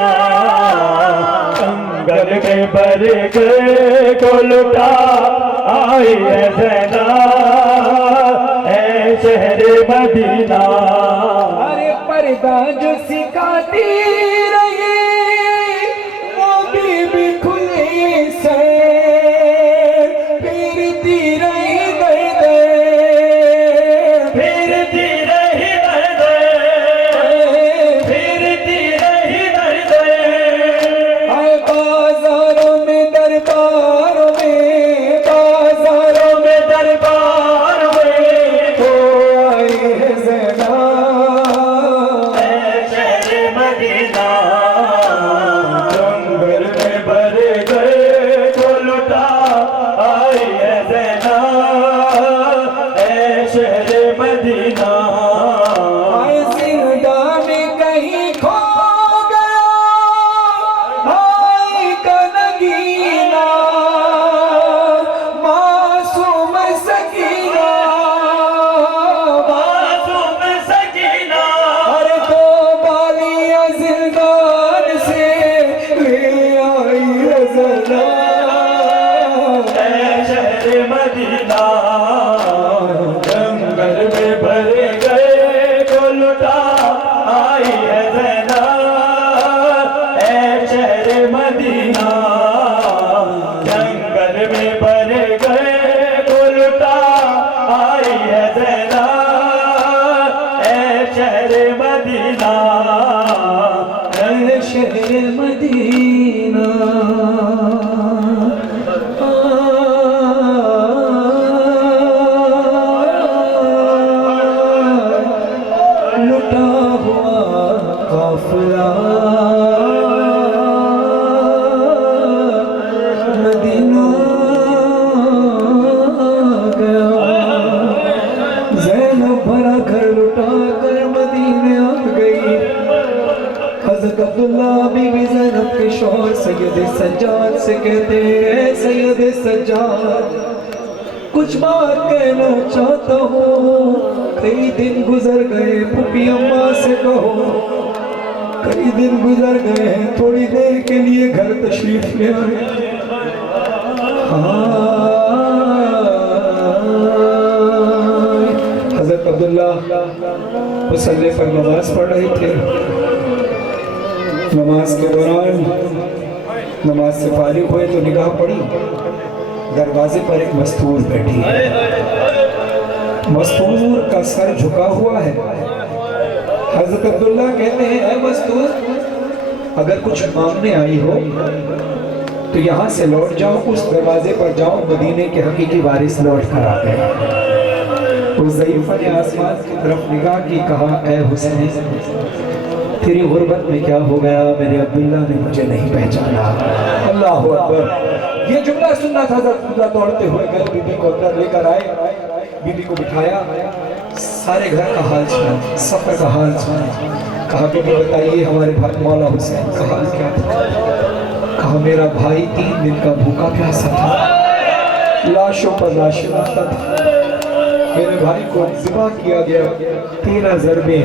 जंगल में भर गए को लुटा आई है ज़ैनब ऐ शहर मदीना। अरे पर्दा जो सिखाती रही वो बीबी खुली से फिरती रही गर्दे, फिरती रही गर्दे, फिरती रही गर्दे। आए बाजारों में दरबारों में, बाजारों में दरबारों में वो आई है ज़ैनब ऐ शहर मदीना। जंगल में भर गए को लुटा आई है ज़ैनब ऐ शहर मदीना। आए जिंदा में कहीं खो गया भाई का नगीना, मासूम सकीना, मासूम सकीना। अरे दो बालियां जिंदान से ले आई है ज़ैनब ऐ शहर मदीना। जंगल में भर गए को लुटा आई है ज़ैनब ऐ शहर मदीना। जंगल में भर गए को लुटा आई है ज़ैनब ऐ शहर मदीना, ऐ शहर मदीना। लुटा हुआ काफिला मदीना गया। ज़ैनब भरा घर लुटा कर मदीने आ गई। हज़रत अब्दुल्ला बीबी ज़ैनब के शौहर सैयद सज्जाद से कहते हैं, सैयद सज्जाद कुछ बात कहना चाहता हूँ। कई दिन गुजर गए, फूफी अम्मा से कहो कई दिन गुजर गए हैं, थोड़ी देर के लिए घर तशरीफ ले आए। हज़रत अब्दुल्ला मुसल्ले पर नमाज पढ़ रहे थे। नमाज के दौरान नमाज से फारिग हुए तो निगाह पड़ी, दरवाजे पर एक मस्तूर बैठी है। मस्तूर का सर झुका हुआ है। हज़रत अब्दुल्ला कहते हैं, ऐ मस्तूर अगर कुछ मांगने आई हो तो यहाँ से लौट जाओ, उस दरवाजे पर जाओ, मदीने के हकीकी वारिस लौट कर आते हैं। हुज़ैफा ने आसमान की तरफ निगाह की, कहा ऐ हुसैन तेरी गुर्बत में क्या हो गया, मेरे अब्दुल्ला ने मुझे नहीं पहचाना। अल्लाह अकबर। ये जुमला सुनना था। अब्दुल्ला दौड़ते हुए गए, बीबी को अंदर लेकर आए, बीबी को बिठाया, सारे घर का हाल सुना, सफर का हाल सुना। कहा बीबी बताइए हमारे भाई मौला हुसैन का हाल क्या था। कहा मेरा भाई 3 दिन का भूखा प्यासा था, लाशों पर लाशें लाता था, मेरे भाई को ज़िबा किया गया, 13 ज़रबें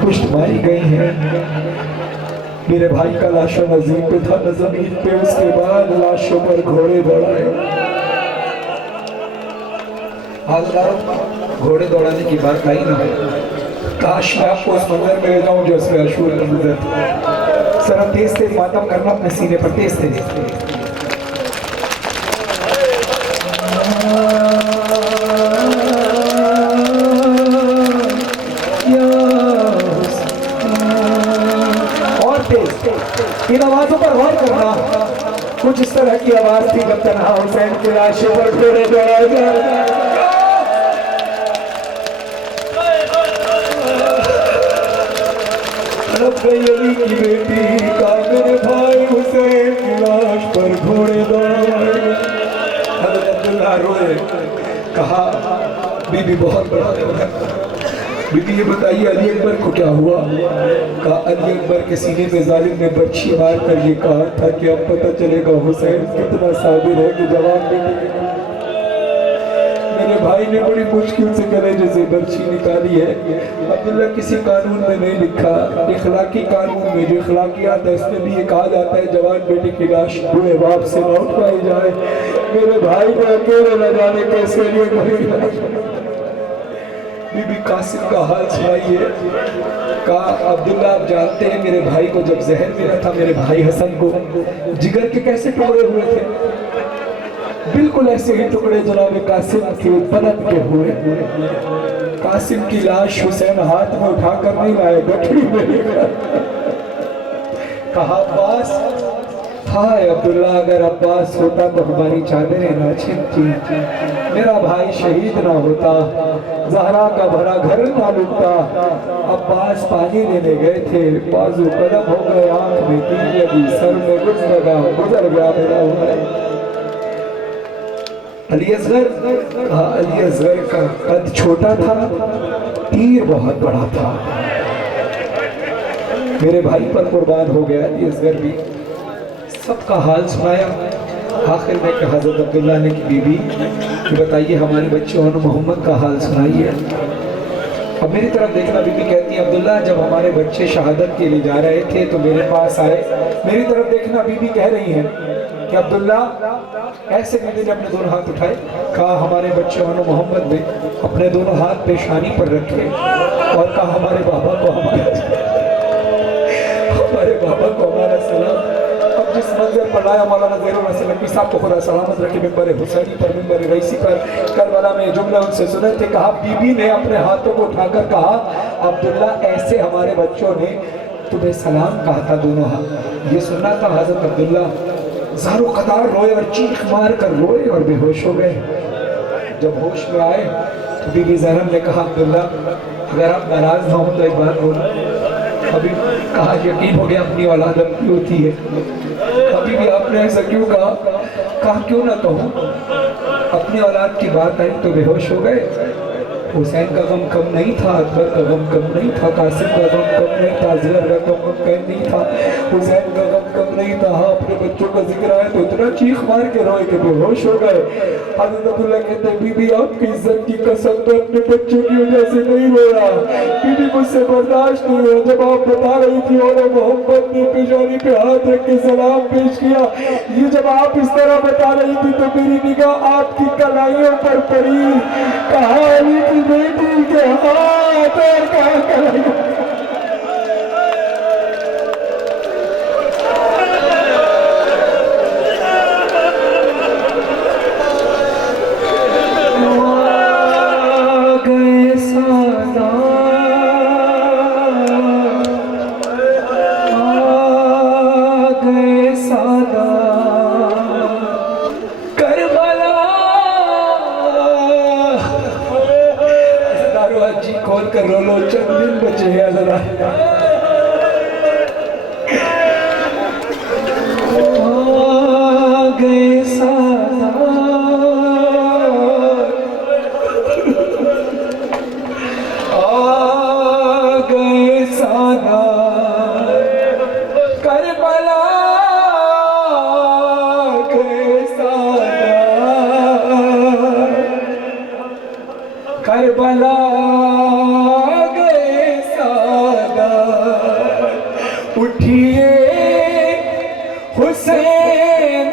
पुष्ट मारी गई हैं। मेरे भाई का लाशों नज़ीर पे था, न ज़मीन पे। उसके बाद लाशों पर घोड़े दौड़ाए। घोड़े दौड़ाने की बात आई ना, काश मैं आपको उस मंजर में ले जाऊं जो उसमें अशूर का मंजर था। सर तेज से मातम करना अपने सीने पर, तेज से। और तेज इन आवाजों पर गौर करना। कुछ इस तरह की आवाज थी जब तन्हा हुसैन के लाशों पर घोड़े दौड़ाए गए। अली की बेटी का मेरे भाई हुसैन की लाश पर घोड़े दौड़ाए। हज़रत अब्दुल्ला रोए। कहा बीबी बहुत बड़ा है। बीबी ये बताइए अली अकबर को क्या हुआ। कहा अली अकबर के सीने में जालिम ने बर्छी मार कर ये कहा था कि अब पता चलेगा हुसैन कितना साबिर है कि जवान बेटे। मेरे भाई ने बड़ी मुश्किल से कलेजे से बर्छी निकाली है। अब्दुल्ला किसी कानून में नहीं लिखा, इखलाकी कानून में जो इखलाकियात है उसमें भी ये कहा जाता है जवान बेटे की लाश बूढ़े बाप से न उठवाई जाए। मेरे भाई को अकेले न जाने कैसे लिए करेगा। बीबी कासिम का हाल सुनाइए। कहा अब्दुल्ला आप जानते हैं मेरे भाई को जब जहर मिला था, मेरे भाई हसन को जिगर के कैसे टुकड़े हुए थे। बिल्कुल ऐसे ही टुकड़े जनाब कासिम के पलट के हुए। कासिम की लाश हुसैन हाथ में उठाकर नहीं लाए, गठरी में लेकर। कहा अब्बास, हाय अब्दुल्ला अगर अब्बास होता तो हमारी चादरें ना छिपती, मेरा भाई शहीद ना होता, ज़हरा का भरा घर ना लुटता। अब्बास पानी लेने गए थे, बाजू कदम हो गए, आंख में तीर लगी, सर में कुछ लगा, गुजर गया मेरा भाई। अली असगर का कद छोटा था, तीर बहुत बड़ा था। मेरे भाई पर कुर्बान हो गया अली असगर भी। सबका हाल सुनाया। आखिर में कहा हज़रत अब्दुल्ला ने की बीबी कि बताइए हमारे बच्चे और मोहम्मद का हाल सुनाइए। अब मेरी तरफ देखना। बीबी कहती है अब्दुल्ला जब हमारे बच्चे शहादत के लिए जा रहे थे तो मेरे पास आए। मेरी तरफ देखना। बीबी कह रही है कि अब्दुल्ला ऐसे बीबी ने अपने दोनों हाथ उठाए। कहा हमारे बच्चे और मोहम्मद ने अपने दोनों हाथ पेशानी पर रखे और कहा हमारे बाबा को हमारा सलाम। अब जिस मंजर पर लाया मौलाना ज़हीरुल हसन नकवी साहब को खुदा सलामत रखे, मिंबर हुसैनी पर, मिंबर रईसी पर करबला में जुमले उनसे सुने थे। कहा बीबी ने अपने हाथों को उठाकर कहा अब्दुल्ला ऐसे हमारे बच्चों ने तुम्हें सलाम कहा था, दोनों हाथ। ये सुनना था। हज़रत अब्दुल्ला ज़ारो कतार रोए और चीख मार कर रोए और बेहोश हो गए। जब होश में आए तो बीबी ज़ैनब ने कहा अब्दुल्ला अगर आप नाराज ना हो तो एक बात बोलो। अभी कहा यकीन हो गया अपनी औलाद अपनी होती है। अभी भी आपने ऐसा क्यों कहा? कहा क्यों ना कहूँ, अपनी औलाद की बात आई तो बेहोश हो गए। हुसैन का गम कम नहीं था, अकबर का गम कम नहीं था, कासिम का गम कम नहीं था, ज़िगर का गम कम नहीं था, हुसैन का गम कम नहीं था। हाँ अपने बच्चों का जिक्र आया तो इतना चीख मार के रोए कि बेहोश हो गए। हज़रत अब्दुल्ला कहते हैं बीबी आपकी इज्जत की कसम तो अपने बच्चों की वजह से नहीं रो रहा। बीबी मुझसे बर्दाश्त नहीं हो। जब आप बता रही थी और मोहम्मद ने पेशानी पे हाथ रख के सलाम पेश किया, ये जब आप इस तरह बता रही थी तो मेरी निगाह आपकी कलाइयों पर पड़ी। कहा अली की बेटी के हाथ और कहा कलाइयों। गए सादा करबला गए सादा करबला गए सादा उठिए हुसैन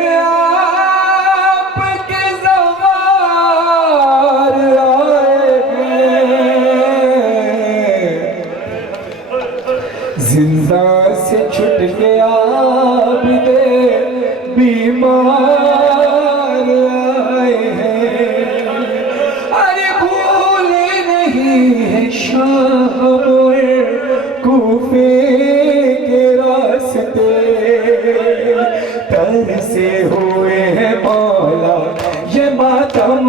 आपके ज़वार आए हैं जिंदा से छुट गया बिदे बीमार आए हैं अरे भूले नहीं है शाम कूफे के रास्ते तर से हुए हैं मौला ये मातम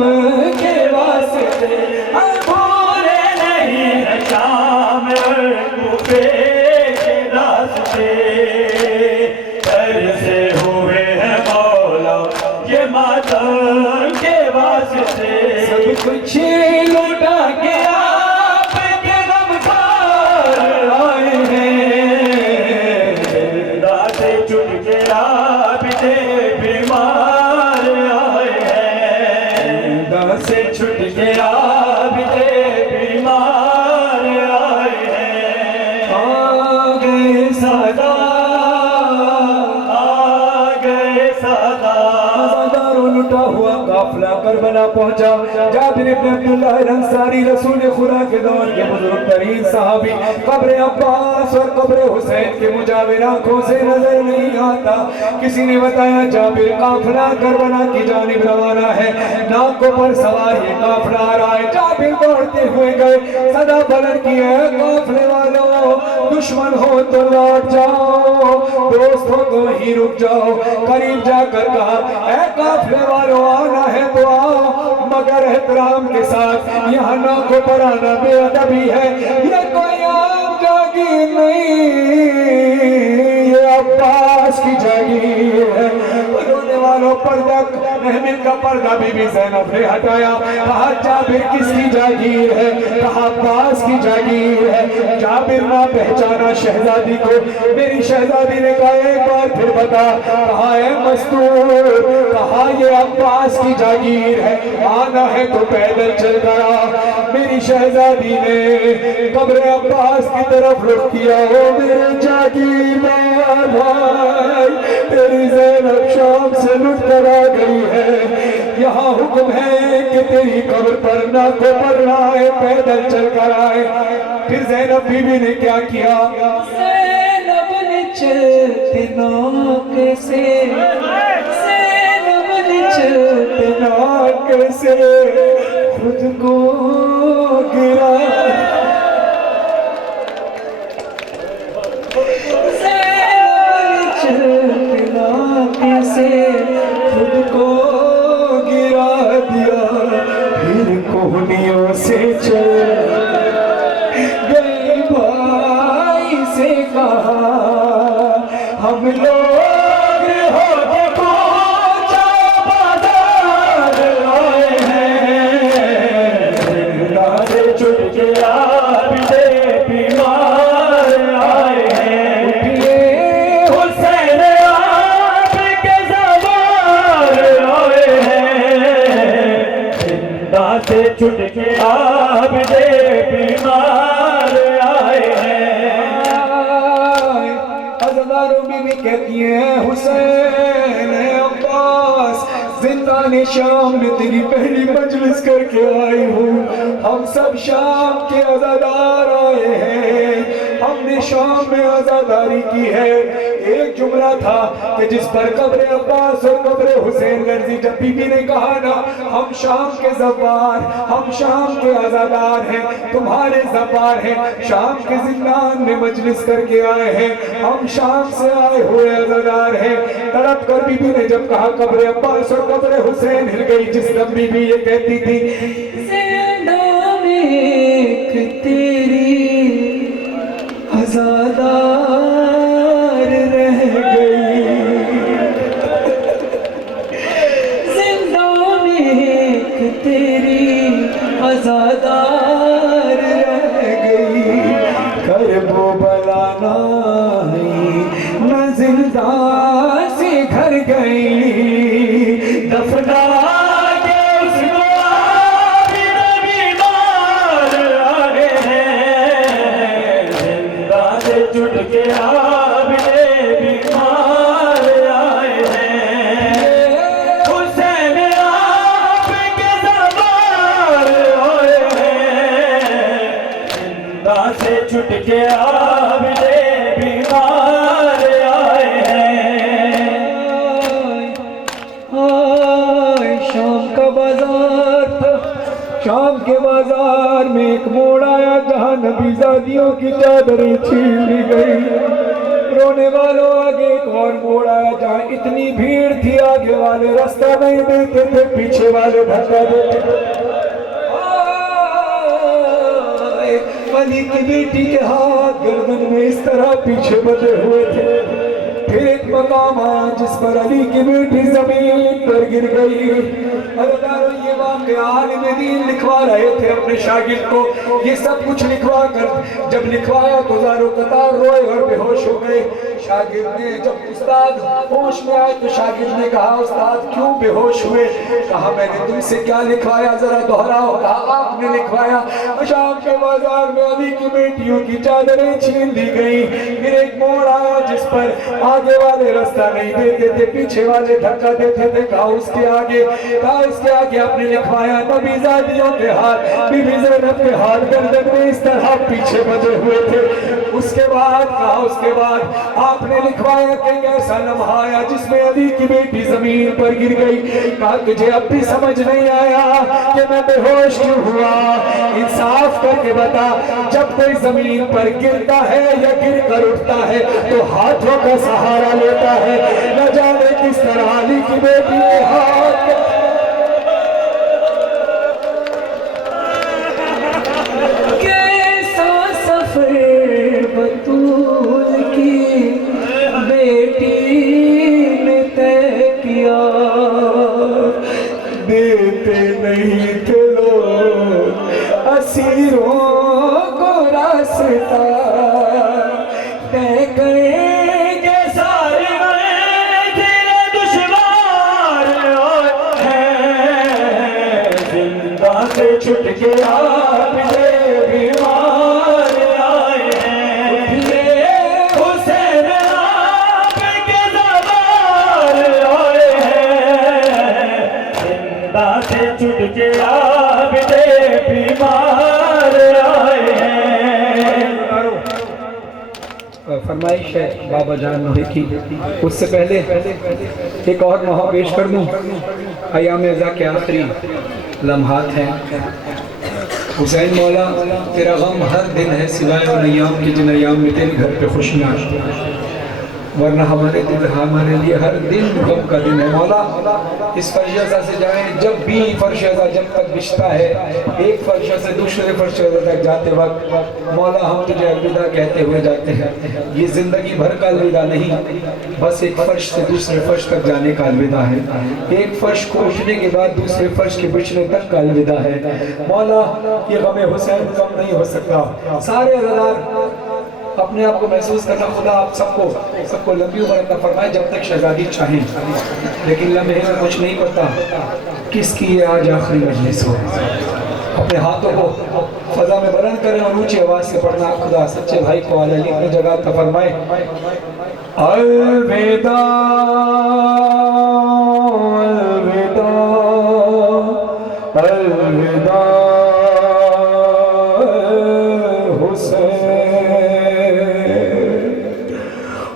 के वास्ते भूले नहीं है शाम कूफे के रास्ते से हुए हैं मौला ये मातम के वास्ते सब कुछ लौटा के आपके गमखार आए हैं रातें चुन के आप दे बीमार आए हैं से छुट के आप दे बीमार आए हैं आ गए सादा लुटा हुआ काफिला करबला पहुंचा जाबिर इब्न अब्दुल्लाह अंसारी रसूल खुदा के दौर के बुजुर्ग तरीन साहबी कब्र अब्बास और कब्र हुसैन के मुजाविर आंखों से नजर नहीं आता किसी ने बताया जाबिर काफिला करबला की जानिब रवाना है नाकों पर सवार ये काफिला आ रहा है जाबिर दौड़ते हुए गए सदा बुलंद की है काफिले वालों दुश्मन हो तो लौट जाओ दोस्तों तो वहीं रुक जाओ करीब जाकर कहा ऐ काफिले वालों आना है तो आओ मगर एहतराम के साथ यहाँ नाकों पर आना बेअदबी है ये कोई आम जागीर नहीं ये अब्बास की जागीर है रोने वालों पर्दा महमिल का पर्दा बीबी ज़ैनब ने हटाया कहा जाबिर किसकी जागीर है कहा अब्बास की जागीर है जाबिर ना पहचाना शहजादी को मेरी शहजादी ने कहा एक बार फिर बता कहा है मस्तूर कहा ये अब्बास की जागीर है आना है तो पैदल चल गया मेरी शहजादी ने कब्र अब्बास की तरफ रुख किया ओ मेरे जागीरदार भाई तेरी ज़ैनब शाम से लुट कर आ गई है यहाँ हुक्म है कि तेरी कब्र पर ना को पड़ना है पैदल चल कर आए फिर ज़ैनब बीबी ने क्या किया ज़ैनब ने चलते नाक से ज़ैनब ने चलते नाक से खुद को गिरा से खुद को गिरा दिया फिर कोहनियों से चल गए भाई से कहा हम लोग हो के पहुंचा बाजार आए हैं नारे छुट के आप दे बीमार आए हैं उठिए हुसैन आपके ज़वार आए हैं जिंदा से छुट के आप दे बीमार आए हैं हज़ारों बीवी कहती हैं हुसैन अब्बास जिंदाने शाम में तेरी पहली मजलिस करके आई हूँ हम सब शाम के अज़ादार आए हैं हमने शाम में अज़ादारी की है एक जुमला था कि जिस पर कब्र अब्बास और कब्र हुसैन गर्जी जब बीबी ने कहा ना हम शाम के ज़ब्बार हम शाम के अज़ादार हैं तुम्हारे ज़ब्बार हैं शाम के जिंदान में मजलिस करके आए हैं हम शाम से आए हुए अज़ादार हैं तड़प कर बीबी ने जब कहा कब्र अब्बास और कब्र हुसैन हिल गई जिस दम बीबी ये कहती थी ज़िंदा में एक तेरी अज़ादार रह गई, जिंदा में एक तेरी अज़ादार रह गई, करबो बला नहीं न जिंदा से घर गई, दफना के उसको आबिद बीमार आए हैं, जिंदा से जुट के आबिद बीमार आए हैं, हुसैन आपके दरबार आए हैं, जिंदा से जुट के आबिद बीमार आए हैं। शाम का बाजार था, शाम के बाजार में एक मोड़ आया जहाँ नबीजादियों की चादरें छीन ली गई। रोने वालों आगे एक और मोड़ आया जहाँ इतनी भीड़ थी आगे वाले रास्ता नहीं देते थे, पीछे वाले धक्का देते थे। अली की बेटी के हाथ गर्दन में इस तरह पीछे बंधे हुए थे। फिर एक मकाम आया जिस पर अली की बेटी जमीन पर गिर गई। ये वाक़या आलिम दीन लिखवा रहे थे अपने शागिर्द को, ये सब कुछ लिखवा कर जब लिखवाया तो ज़ारो कतार रोए और बेहोश हो गए। शागिर्द ने जब उस्ताद होश में आए तो शागिर्द ने कहा, उस्ताद क्यों बेहोश हुए? कहा मैंने तुमसे क्या लिखवाया, जरा दोहराओ। कहा आपने लिखवाया शाम के बाजार में अली की बेटियों की चादरें छीन दी गई। फिर एक मोड़ आया जिस पर आगे वाले रास्ता नहीं देते थे, पीछे वाले धक्का देते थे। कहा उसके आगे, कहा इसके आगे आपने लिखवाया नबीजादियों के हाथ, बीबी ज़ैनब के हाथ गर्दन में इस तरह पीछे बंधे हुए थे। उसके बाद कहा उसके बाद आपने लिखवाया कि ऐसा लम्हा आया जिसमें अली की बेटी जमीन पर गिर गई। कहा तुझे अब भी समझ नहीं आया कि मैं बेहोश क्यों हुआ? इंसाफ करके बता, जब कोई जमीन पर गिरता है या गिर कर उठता है तो हाथों का सहारा लेता है, न जाने किस तरह अली की बेटी के हाथ। कैसा सफर बतूल की बेटी ने तय किया, देते नहीं थे लोग असीरों को रास्ता, तय करेंगे सारे दुश्वार हैं, जिंदा से छुट के आपसे बीमार आए हैं, हुसैन आपके दरबार आए हैं, जिंदा से छुट के आपसे बीमार आए हैं। फरमाइश है बाबा जान नूरी की। उससे पहले एक और नोहा पेश कर दूं। अयाम रज़ा के आखिरी लम्हात हैं। हुसैन मौला तेरा गम हर दिन है सिवाय उन अयाम के जिन अयाम में तेरे घर पे खुशियाँ, वरना हमारे दिल हमारे लिए हर दिन गम का दिन है। मौला इस फर्शा से जाएं, जब भी फर्शा जब तक बिछता है, एक फर्शा से दूसरे फर्शा तक जाते वक्त मौला हम तुझे अलविदा कहते हुए जाते हैं। ये जिंदगी भर का अलविदा नहीं, बस एक फर्श से दूसरे फर्श तक जाने का अलविदा है। एक फर्श को उठने के बाद दूसरे फर्श के बिछने तक का अलविदा है। मौला ये गम हुसैन कम नहीं हो सकता। सारे अज़ादार अपने आप को महसूस करना, खुदा आप सबको लंबी उम्र अता फरमाए जब तक शहजादी चाहें, लेकिन लम्हे में कुछ नहीं पता किसकी ये आज आखिरी मजलिस हो। अपने हाथों को फजा में बुलंद करें और ऊंची आवाज से पढ़ना। खुदा सच्चे भाई को आला लिखने जगह अता फरमाए। अलविदा अलविदा अलविदा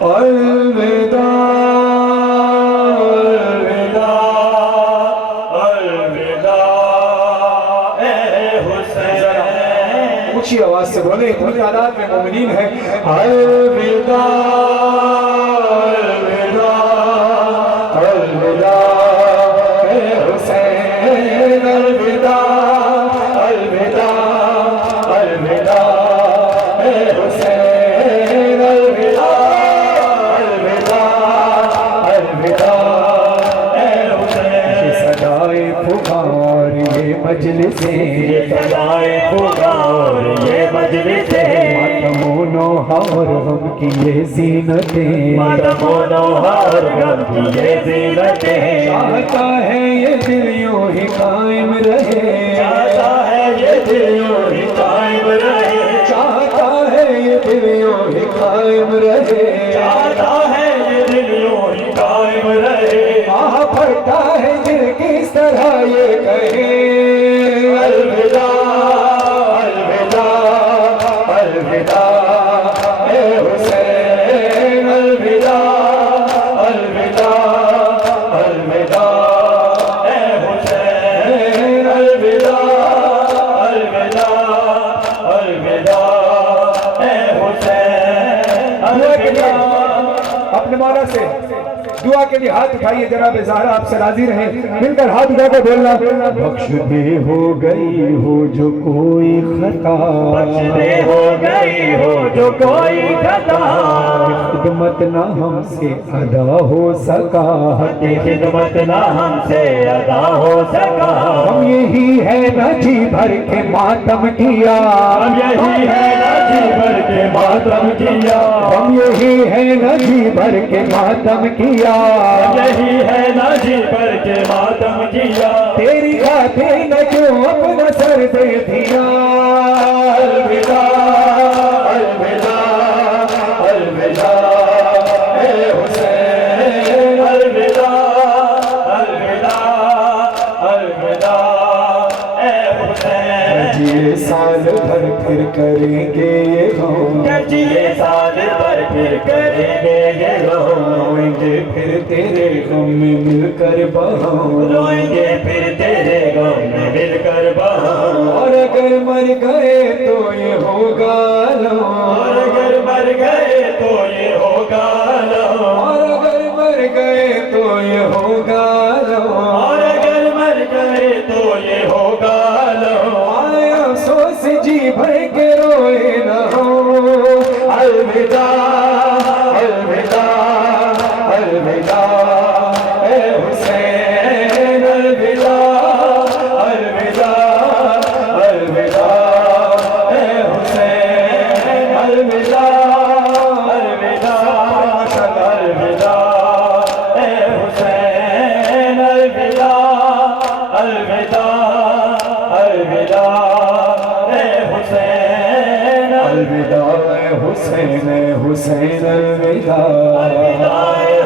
अलविदा अलविदा अलविदा ए हुसैन। ऊंची आवाज से बोले, इतनी तादाद में मोमिनीन है। अलविदा अलविदा अलविदा ए हुसैन, अलविदा अलविदा अलविदा ए हुसैन, मनोहर गम की ये जीनतें, मनोहर गम की ये जीनतें, चाहता है ये दिल यूं ही कायम रहे, चाहता है ये दिल यूं ही कायम रहे, चाहता है ये दिल यूं ही कायम रहे, चाहता है ये दिल यूं ही कायम रहे। आह भरता है दिल किस तरह ये कहे, अलविदा अलविदा अलविदा ए हुसैन, अलविदा अलविदा अलविदा ए हुसैन, अलविदा अलविदा अलविदा ए हुसैन, अलविदा। अपने मौला से दुआ के लिए हाथ उठाइए, जनाब ज़हरा आपसे राजी रहे, मिलकर हाथ उठाकर बोलना, बख्श दे हो गई हो जो कोई खता, बख्श दे हो गई हो जो कोई खता, खिदमत ना हमसे अदा हो सका, खिदमत ना हमसे अदा हो सका, हम यही है ना जी भर के मातम किया, हम यही है ना जी भर के मातम किया, हम यही है ना जी भर के मातम किया, यही है ना जी भर के मातम किया, तेरी खातिर न क्यों अपना सर दे दिया, अलविदा अलविदा अलविदा ए हुसैन, अलविदा अलविदा अलविदा ए हुसैन। ये साल भर फिर करेंगे ये हम, ये साल भर फिर करेंगे ये रोएंगे फिर तेरे गम में मिलकर बहाओ, रोएंगे फिर तेरे गम में मिलकर बहाओ, और अगर मर गए तो ये होगा लो, और अगर मर गए तो ये होगा लो, और अगर मर गए तो ये होगा लो, और अगर मर गए तो ये होगा लो, आए अफसोस जी भर के रोए न हो, अलविदा अलविदा अलविदा ए हुसैन, अलविदा अलविदा अलविदा ए हुसैन, अलविदा अलविदा अलविदा ए हुसैन, अलविदा अलविदा अलविदा ए हुसैन, अलविदा हुसैन हुसैन, अलविदा अलविदा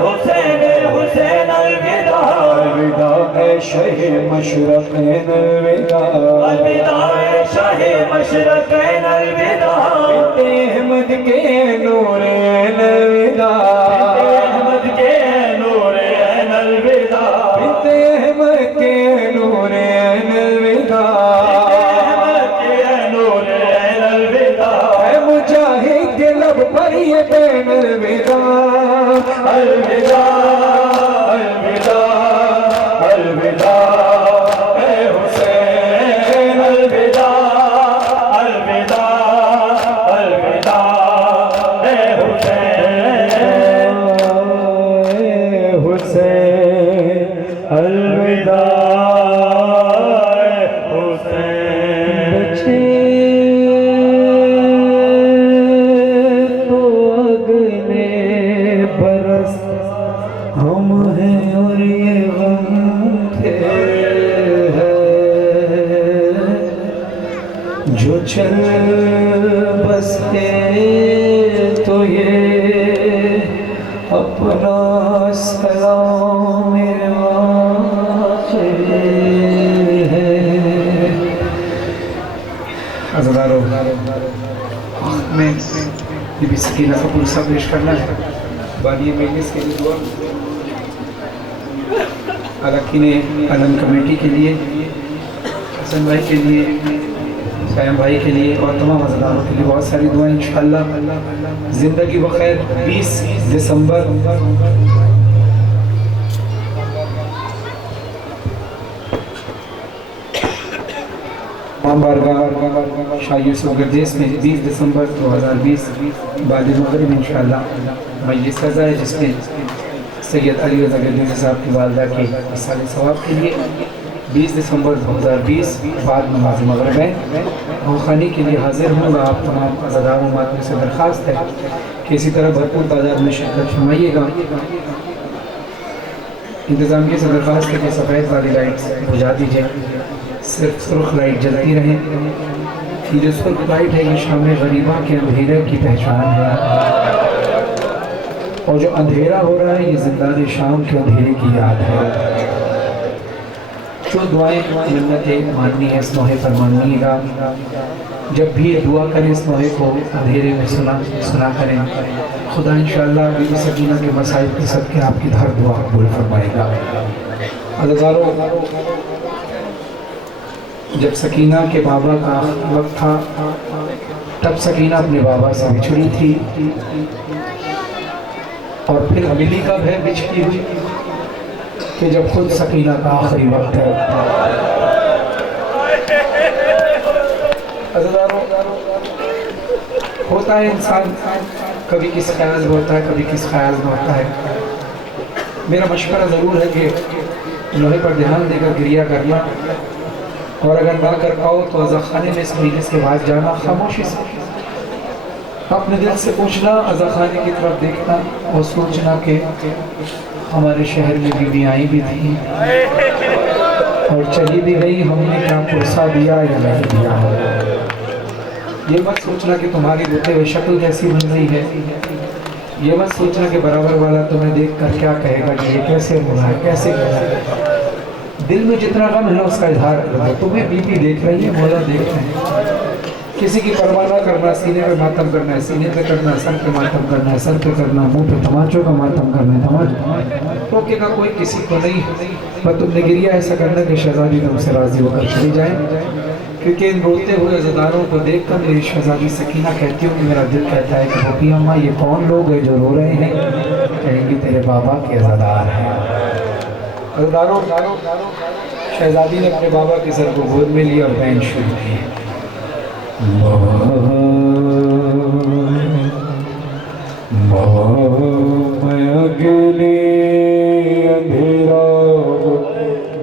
हुसैन हुसैन, अलविदा अलविदा ए शहे मशरक़ैन, अलविदा अलविदा शाहे मशरक़ैन, अलविदा अहमद के नूरैन, अलविदा अहमद के नूरैन, अलविदा अहमद के नूरैन, अलविदा अहमद के नूरैन, अलविदा है मुजाहिद के लब पर ये बैन, अलविदा अलविदा अलविदा अलविदा ए हुसैन, अलविदा अलविदा अलविदा ए हुसैन, ए हुसैन, अलविदा हुसैन। बचे तो अगले बरस हम हैं और ये गम थे हैं, जो चल बसते तो ये अपना सलाम मेरे वास्ते है। अज़दारों में बीबी सकीना कपूर साहब पेश करना है, बानी मेजलिस के लिए दुआ, अलाकिने आलम कमेटी के लिए, हसन भाई के लिए, सैम भाई के लिए और तमाम अज़दारों के लिए बहुत सारी दुआएं इंशाअल्लाह। ज़िंदगी बखैर 20 दिसंबर बारगाह शाही सोगरदेस में 20 दिसंबर 2020 बाद मगरिब इंशाअल्लाह मजलिस सज़ा है, जिसमें सैयद अली रज़ा गद्दाफ़ी साहब की वालदा के इसाले सवाब के लिए 20 दिसंबर 2020 बाद नमाज मगरिब में खानी के लिए हाजिर हूँ। आप तमाम अज़ादार उम्मत में से दरख्वास्त है कि इसी तरह भरपूर तादाद में शिरकत फरमाइएगा। इंतज़ामिया से दरख्वास्त है कि सफ़ेद वाली लाइट्स बुझा दीजिए, सिर्फ सुर्ख लाइट जलती रहे। ये जो सुर्ख लाइट है ये शाम गरीबा के अंधेरे की पहचान है, और जो अंधेरा हो रहा है ये ज़िंदान शाम के अंधेरे की याद है। जो दुआएं मन्नतें माननी है इस लोहे पर मानिएगा। जब भी ये दुआ करें इस लोहे को अंधेरे में सुना करें। खुदा इंशाअल्लाह बीबी सकीना के मसाइब के सबके आपकी हर दुआ कबूल फरमाएगा। अज़ादारों, जब सकीना के बाबा का वक्त था तब सकीना अपने बाबा से बिछड़ी थी, और फिर मिली कब है बिछड़ी हुई कि जब खुद सकीना का आखिरी वक्त है। अज़ादारों, होता है इंसान कभी किस ख्याल में होता है, कभी किस ख्याल में होता है। मेरा मशवरा ज़रूर है कि लोहे पर ध्यान देकर गिरिया करना, और अगर ना कर पाओ तो अज़ाखाने में इस महीने के बाद जाना, खामोशी से अपने दिल से पूछना, अज़ाखाने की तरफ देखना और सोचना कि हमारे शहर में बीवी आई भी थी और चली भी गई, हमने क्या पुरसा दिया या नहीं दिया। ये मत सोचना कि तुम्हारी होते हुए शक्ल कैसी बन रही है, ये मत सोचना कि बराबर वाला तुम्हें देख कर क्या कहेगा कि ये कैसे हो रहा है, कैसे हो रहा है। दिल में जितना गम है उसका इजहार करो। तुम्हें बीबी देख रही है, मौला देख रहे हैं। किसी की परवाह ना करना, सीने पे मातम करना है, सीने पे करना है, सर पे मातम करना है, सर पे करना, मुंह पे तमाचों का मातम करना है। तमाचो रोकेगा कोई किसी को नहीं, पर तुमने गिरिया ऐसा करना कि शहजादी तुमसे राजी होकर चली जाए। क्योंकि इन रोते हुए अज़ादारों को देख कर मेरी शहजादी सकीना कहती हूँ कि मेरा दिल कहता है कि भूपी अम्मा ये कौन लोग हैं जो रो रहे हैं। कहेंगे तेरे बाबा के अज़ादार हैं। अज़ादारों, शहजादी ने अपने बाबा के सर को गोद में लिया और बैन शुरू की। मैं अकेले अंधेरा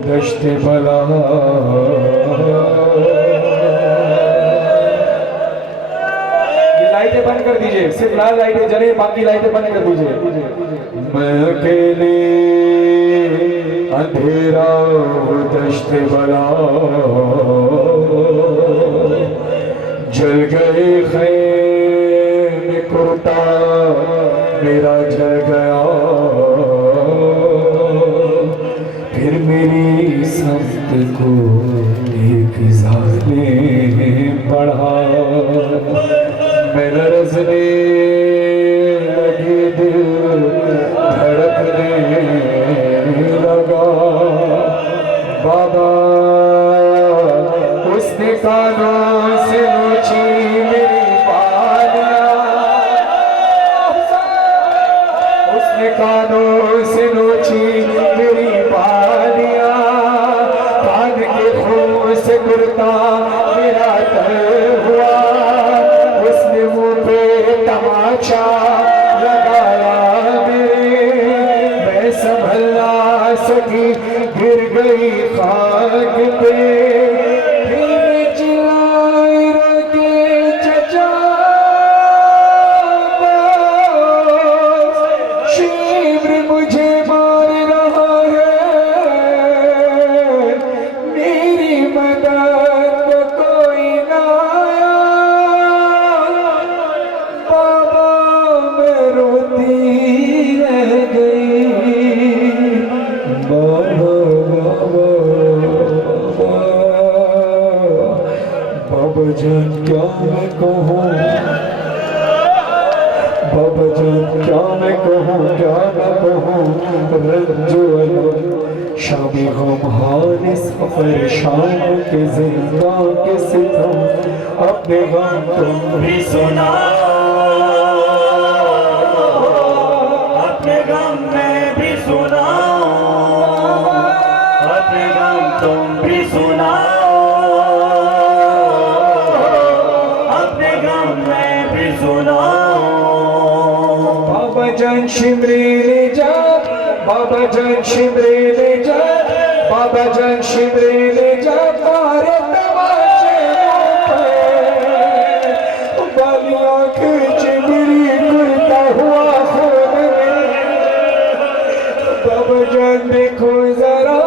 दश्त बला, ये लाइटें बंद कर दीजिए, सिर्फ लाल लाइटें जले, बाकी लाइटें बंद कर दीजिए। मैं अकेले अंधेरा दश्त बला, जल गए खैम कुर्ता मेरा जल गया, फिर मेरी सख्त को एक जालिम बढ़ा। मैं लरज़ने लगे, दिल धड़कने लगा। बाबा उसने कानों से नोची मेरी बालियां, उसने कानों से नोची मेरी बालियां, कान के खून से कुर्ता मेरा तर हुआ। उसने मुंह पे तमाचा लगाया मेरे, मैं संभल ना सकी, गिर गई खाक पे। बाबा जान क्या मैं कहूँ, बाबा जान क्या मैं कहूँ, क्या मैं कहूँ। रंजो शामी गम हारिस सफर शाम के जिंदा के सितम, अपने गम तुम भी सुना, अपने गम में भी सुना, अपने गम तुम भी सुना, अपने गम में भी सुना। बाबा जान शिमरे ले जा, बाबा जान शिमरे ले जा, बाबा जान शिबरे जा मारे तमाचे बाली आंख चिबरी करता हुआ खून बाबा जान देखो जरा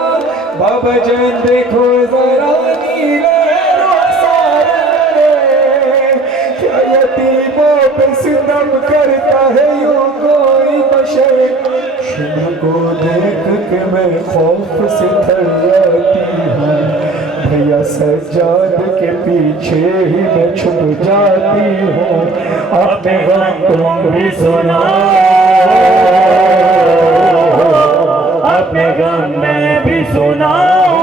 बाबा जान देखो जरा नीले रुखसार क्या यतीमों पे सितम करता है यूं कोई बशर शिब्र को देख के मैं खौफ से थर जाती हूँ भैया सज्जाद के पीछे ही मैं छुप जाती हूँ अपने गम तुम भी सुनाओ अपने गम में भी सुनाओ।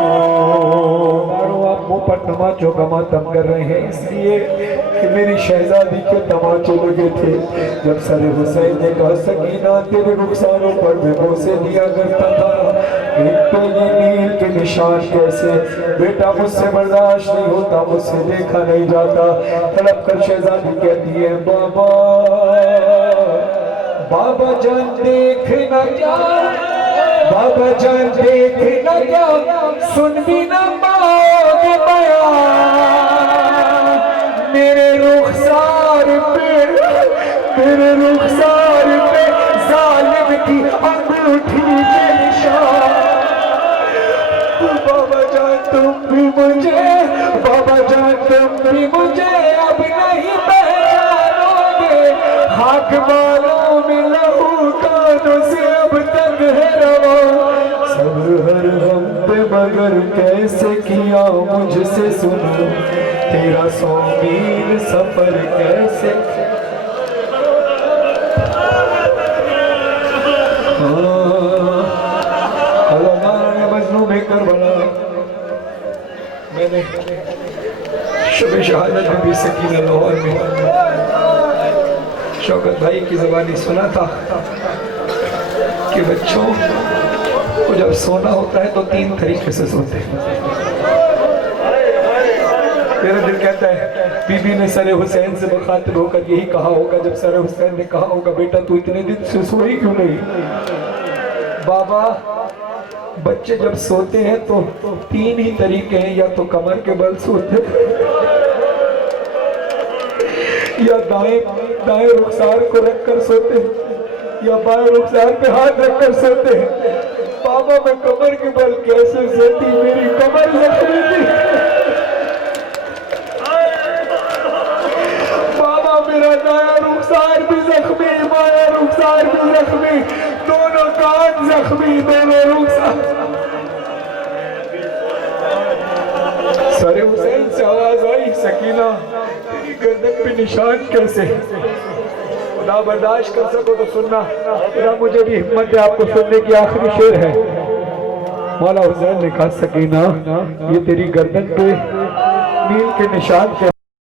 आप मुंह पर तमाचों का मातम कर रहे हैं इसलिए कि मेरी शहजादी के तमाचे लगे थे जब सरे हुसैन ने कहा सकीना तेरे रुखसारों पर मैं बोसे दिया करता था एक तो ये नील के निशान कैसे बेटा मुझसे बर्दाश्त नहीं होता मुझसे देखा नहीं जाता तड़प कर शहजादी कहती है बाबा बाबा जान देख न जा बाबा जान देख न जा सुन भी न पाओगे बयान मेरे रुखसार पे जालिम की अंगूठी के निशान बाबा जान तुम भी मुझे अब नहीं पहचानोगे हाथ बालों में लहू कानों से अब तक है रवा सब्र हर हम पे मगर कैसे किया मुझसे सुनो तेरा 100 मील सफर कैसे मजनू में करबला मैंने शुभ शहादत में भी सकीना लाहौर में शौकत भाई की ज़बानी सुना था कि बच्चों को जब सोना होता है तो 3 तरीके से सोते हैं मेरा दिल कहता है बीबी ने सरे हुसैन से मुखातिब होकर यही कहा होगा जब सरे हुसैन ने कहा होगा बेटा तू इतने दिन से सोई क्यों नहीं बाबा बच्चे जब सोते हैं तो 3 ही तरीके हैं या तो कमर के बल सोते या दाएं रुखसार को रखकर सोते या बाएं रुखसार पे हाथ रखकर सोते बाबा मैं कमर के बल कैसे सोती मेरी कमर जख्मी थी बाबा मेरा दाया रुखसार भी जख्मी बाया रुखसार भी जख्मी दोनों कान जख्मी दोनों रुखसार सरे हुसैन से आवाज आई सकीना तेरी गर्दन पे निशान कैसे खुदा बर्दाश्त कर सको तो सुनना खुदा मुझे भी हिम्मत है आपको सुनने की आखिरी शेर है मौला हुसैन ने कहा सकीना ये तेरी गर्दन पे नील के निशान